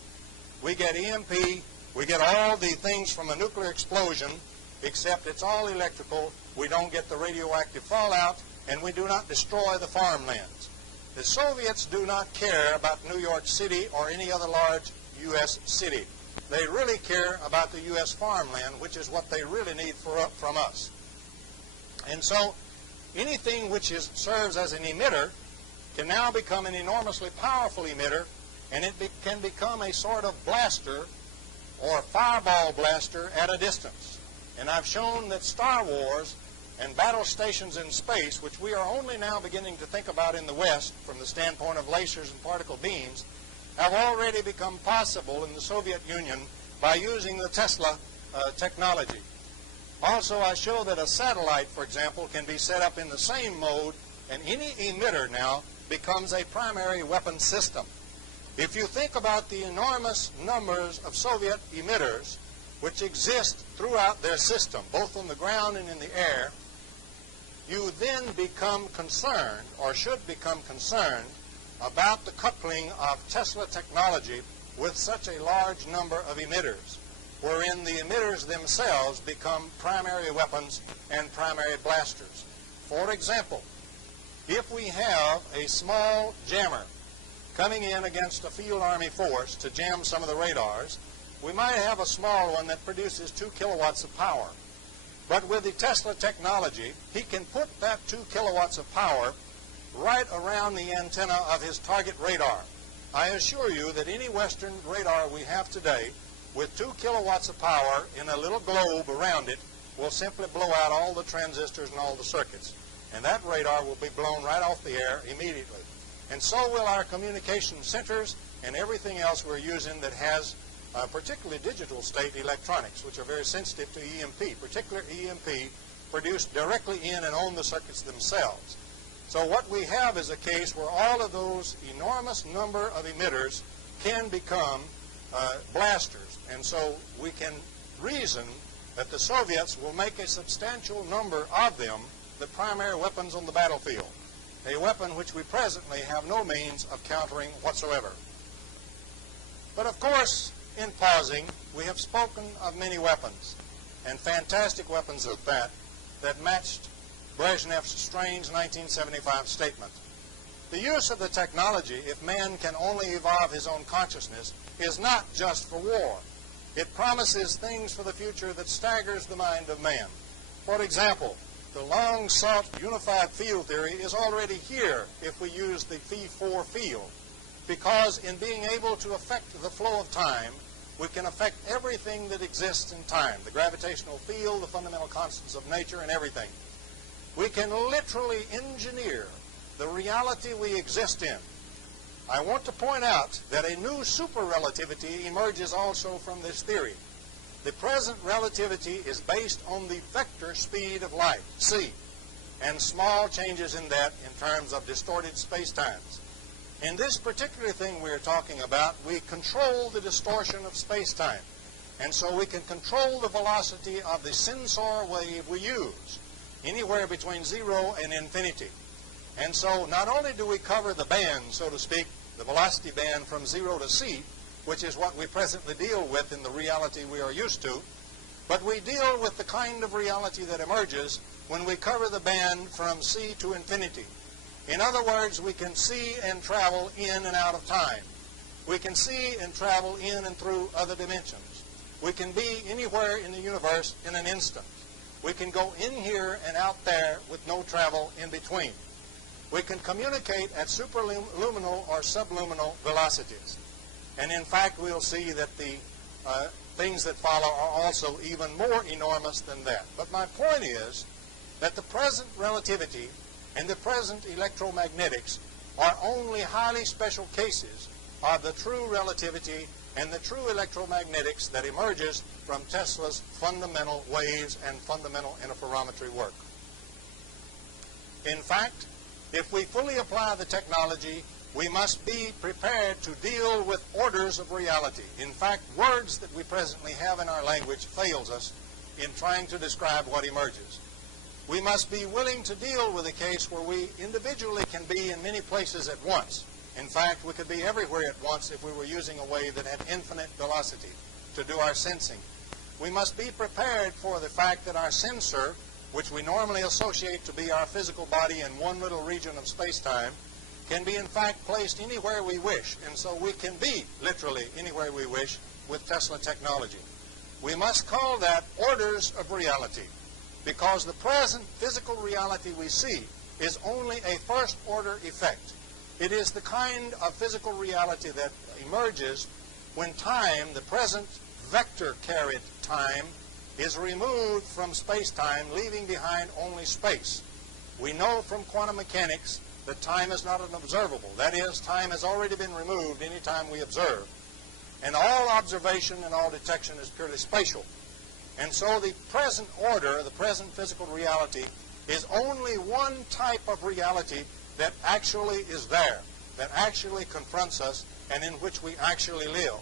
We get EMP, we get all the things from a nuclear explosion, except it's all electrical. We don't get the radioactive fallout, and we do not destroy the farmlands. The Soviets do not care about New York City or any other large U.S. city. They really care about the U.S. farmland, which is what they really need from us. And so anything which serves as an emitter can now become an enormously powerful emitter, and it can become a sort of blaster or fireball blaster at a distance. And I've shown that Star Wars and battle stations in space, which we are only now beginning to think about in the West from the standpoint of lasers and particle beams, have already become possible in the Soviet Union by using the Tesla technology. Also, I show that a satellite, for example, can be set up in the same mode, and any emitter now becomes a primary weapon system. If you think about the enormous numbers of Soviet emitters which exist throughout their system, both on the ground and in the air, you then become concerned, or should become concerned, about the coupling of Tesla technology with such a large number of emitters, wherein the emitters themselves become primary weapons and primary blasters. For example, if we have a small jammer coming in against a field army force to jam some of the radars, we might have a small one that produces 2 kilowatts of power. But with the Tesla technology, he can put that 2 kilowatts of power right around the antenna of his target radar. I assure you that any Western radar we have today with 2 kilowatts of power in a little globe around it will simply blow out all the transistors and all the circuits. And that radar will be blown right off the air immediately. And so will our communication centers and everything else we're using that has particularly digital state electronics, which are very sensitive to EMP, particular EMP produced directly in and on the circuits themselves. So what we have is a case where all of those enormous number of emitters can become blasters. And so we can reason that the Soviets will make a substantial number of them the primary weapons on the battlefield, a weapon which we presently have no means of countering whatsoever. But of course, in pausing, we have spoken of many weapons, and fantastic weapons at that, that matched Brezhnev's strange 1975 statement. The use of the technology, if man can only evolve his own consciousness, is not just for war. It promises things for the future that staggers the mind of man. For example, the long-sought unified field theory is already here if we use the phi-4 field, because in being able to affect the flow of time, we can affect everything that exists in time, the gravitational field, the fundamental constants of nature, and everything. We can literally engineer the reality we exist in. I want to point out that a new super-relativity emerges also from this theory. The present relativity is based on the vector speed of light, c, and small changes in that in terms of distorted space-times. In this particular thing we're talking about, we control the distortion of space-time. And so we can control the velocity of the sensor wave we use, anywhere between 0 and infinity. And so not only do we cover the band, so to speak, the velocity band from 0 to c, which is what we presently deal with in the reality we are used to, but we deal with the kind of reality that emerges when we cover the band from c to infinity. In other words, we can see and travel in and out of time. We can see and travel in and through other dimensions. We can be anywhere in the universe in an instant. We can go in here and out there with no travel in between. We can communicate at superluminal or subluminal velocities. And in fact, we'll see that the things that follow are also even more enormous than that. But my point is that the present relativity and the present electromagnetics are only highly special cases of the true relativity and the true electromagnetics that emerges from Tesla's fundamental waves and fundamental interferometry work. In fact, if we fully apply the technology, we must be prepared to deal with orders of reality. In fact, words that we presently have in our language fails us in trying to describe what emerges. We must be willing to deal with a case where we individually can be in many places at once. In fact, we could be everywhere at once if we were using a wave that had infinite velocity to do our sensing. We must be prepared for the fact that our sensor, which we normally associate to be our physical body in one little region of space-time, can be in fact placed anywhere we wish, and so we can be literally anywhere we wish with Tesla technology. We must call that orders of reality, because the present physical reality we see is only a first-order effect. It is the kind of physical reality that emerges when time, the present vector-carried time, is removed from space-time, leaving behind only space. We know from quantum mechanics that time is not unobservable. That is, time has already been removed any time we observe. And all observation and all detection is purely spatial. And so the present order, the present physical reality, is only one type of reality that actually is there, that actually confronts us, and in which we actually live.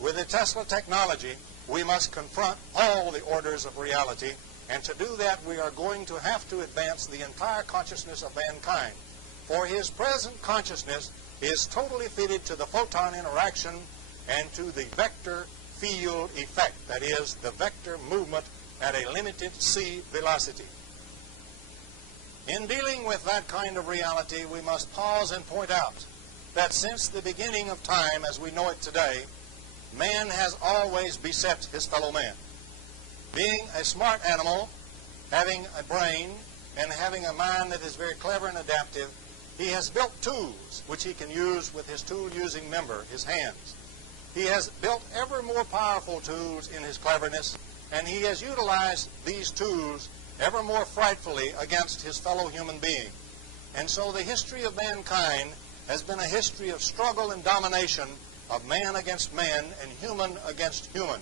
With the Tesla technology, we must confront all the orders of reality, and to do that we are going to have to advance the entire consciousness of mankind. For his present consciousness is totally fitted to the photon interaction and to the vector field effect, that is, the vector movement at a limited c velocity. In dealing with that kind of reality, we must pause and point out that since the beginning of time as we know it today, man has always beset his fellow man. Being a smart animal, having a brain, and having a mind that is very clever and adaptive, he has built tools which he can use with his tool-using member, his hands. He has built ever more powerful tools in his cleverness, and he has utilized these tools ever more frightfully against his fellow human being. And so the history of mankind has been a history of struggle and domination of man against man and human against human.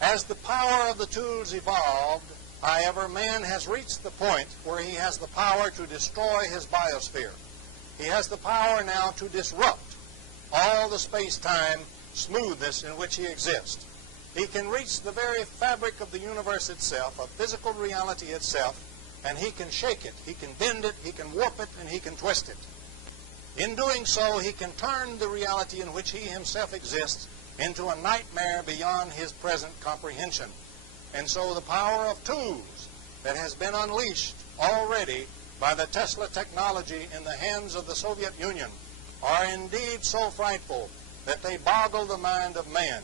As the power of the tools evolved, however, man has reached the point where he has the power to destroy his biosphere. He has the power now to disrupt all the space-time smoothness in which he exists. He can reach the very fabric of the universe itself, of physical reality itself, and he can shake it, he can bend it, he can warp it, and he can twist it. In doing so, he can turn the reality in which he himself exists into a nightmare beyond his present comprehension. And so the power of tools that has been unleashed already by the Tesla technology in the hands of the Soviet Union are indeed so frightful that they boggle the mind of man,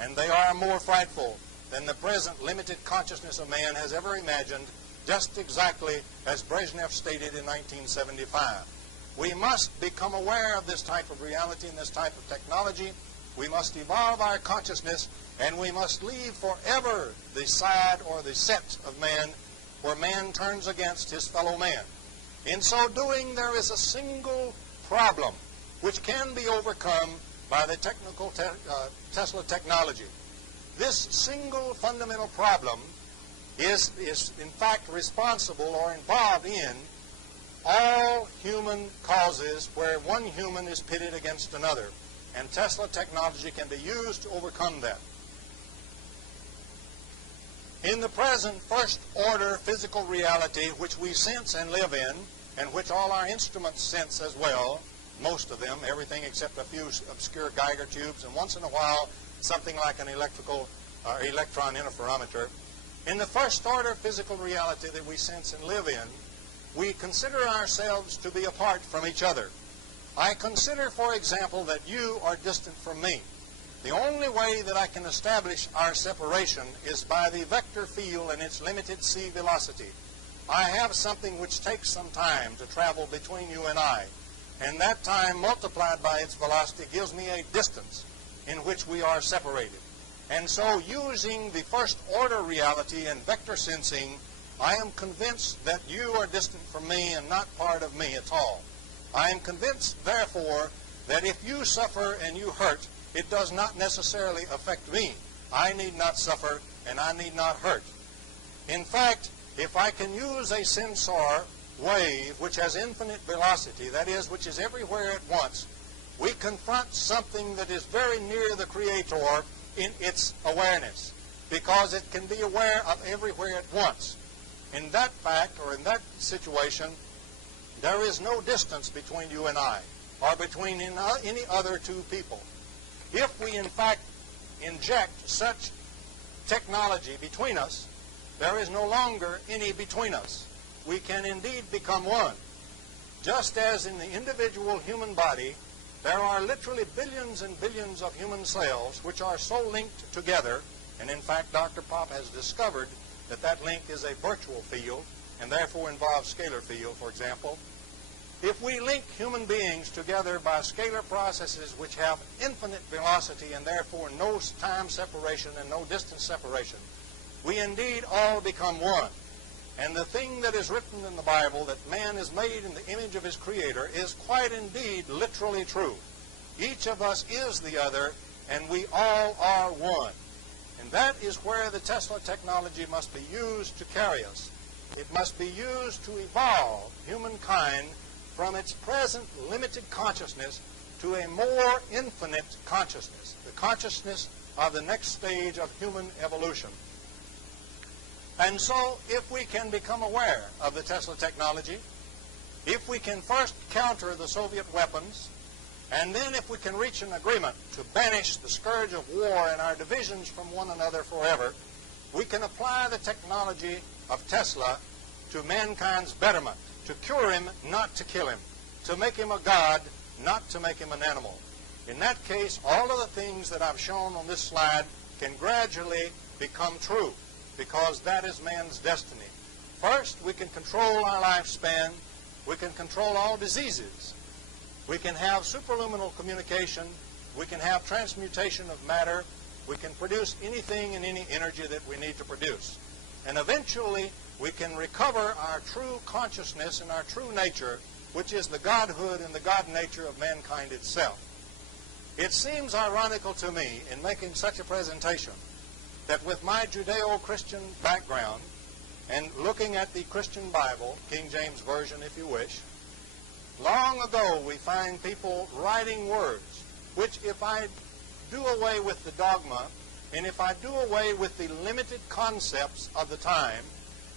and they are more frightful than the present limited consciousness of man has ever imagined, just exactly as Brezhnev stated in 1975. We must become aware of this type of reality and this type of technology. We must evolve our consciousness, and we must leave forever the side or the set of man where man turns against his fellow man. In so doing, there is a single problem which can be overcome by the Tesla technology. This single fundamental problem is in fact responsible or involved in all human causes where one human is pitted against another, and Tesla technology can be used to overcome that. In the present first-order physical reality which we sense and live in, and which all our instruments sense as well, most of them, everything except a few obscure Geiger tubes, and once in a while something like an electron interferometer, in the first-order physical reality that we sense and live in, we consider ourselves to be apart from each other. I consider, for example, that you are distant from me. The only way that I can establish our separation is by the vector field and its limited c velocity. I have something which takes some time to travel between you and I, and that time multiplied by its velocity gives me a distance in which we are separated. And so using the first order reality and vector sensing, I am convinced that you are distant from me and not part of me at all. I am convinced, therefore, that if you suffer and you hurt, it does not necessarily affect me. I need not suffer and I need not hurt. In fact, if I can use a sensor wave which has infinite velocity, that is, which is everywhere at once, we confront something that is very near the Creator in its awareness, because it can be aware of everywhere at once. In that fact, or in that situation, there is no distance between you and I, or between any other two people. If we, in fact, inject such technology between us, there is no longer any between us. We can indeed become one. Just as in the individual human body, there are literally billions and billions of human cells which are so linked together, and in fact Dr. Pop has discovered that that link is a virtual field and therefore involves scalar field, for example. If we link human beings together by scalar processes which have infinite velocity and therefore no time separation and no distance separation, we indeed all become one. And the thing that is written in the Bible, that man is made in the image of his Creator, is quite indeed literally true. Each of us is the other, and we all are one. And that is where the Tesla technology must be used to carry us. It must be used to evolve humankind from its present limited consciousness to a more infinite consciousness, the consciousness of the next stage of human evolution. And so, if we can become aware of the Tesla technology, if we can first counter the Soviet weapons, and then if we can reach an agreement to banish the scourge of war and our divisions from one another forever, we can apply the technology of Tesla to mankind's betterment, to cure him, not to kill him, to make him a god, not to make him an animal. In that case, all of the things that I've shown on this slide can gradually become true, because that is man's destiny. First, we can control our lifespan. We can control all diseases. We can have superluminal communication. We can have transmutation of matter. We can produce anything and any energy that we need to produce. And eventually, we can recover our true consciousness and our true nature, which is the godhood and the God nature of mankind itself. It seems ironical to me in making such a presentation that with my Judeo-Christian background and looking at the Christian Bible, King James Version if you wish, long ago we find people writing words which, if I do away with the dogma and if I do away with the limited concepts of the time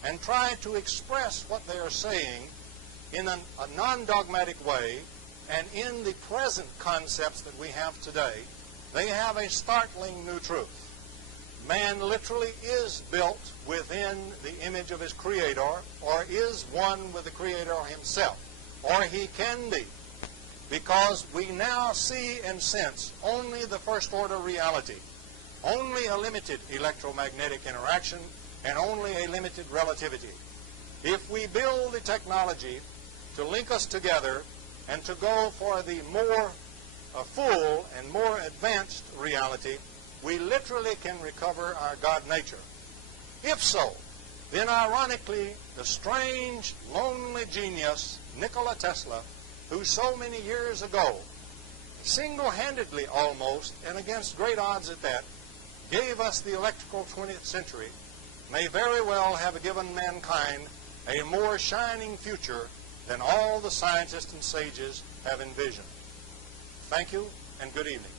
and try to express what they are saying in a non-dogmatic way and in the present concepts that we have today, they have a startling new truth. Man literally is built within the image of his Creator, or is one with the Creator himself, or he can be, because we now see and sense only the first order reality, only a limited electromagnetic interaction, and only a limited relativity. If we build the technology to link us together and to go for the more full and more advanced reality, we literally can recover our God nature. If so, then ironically, the strange, lonely genius, Nikola Tesla, who so many years ago, single-handedly almost, and against great odds at that, gave us the electrical 20th century, may very well have given mankind a more shining future than all the scientists and sages have envisioned. Thank you, and good evening.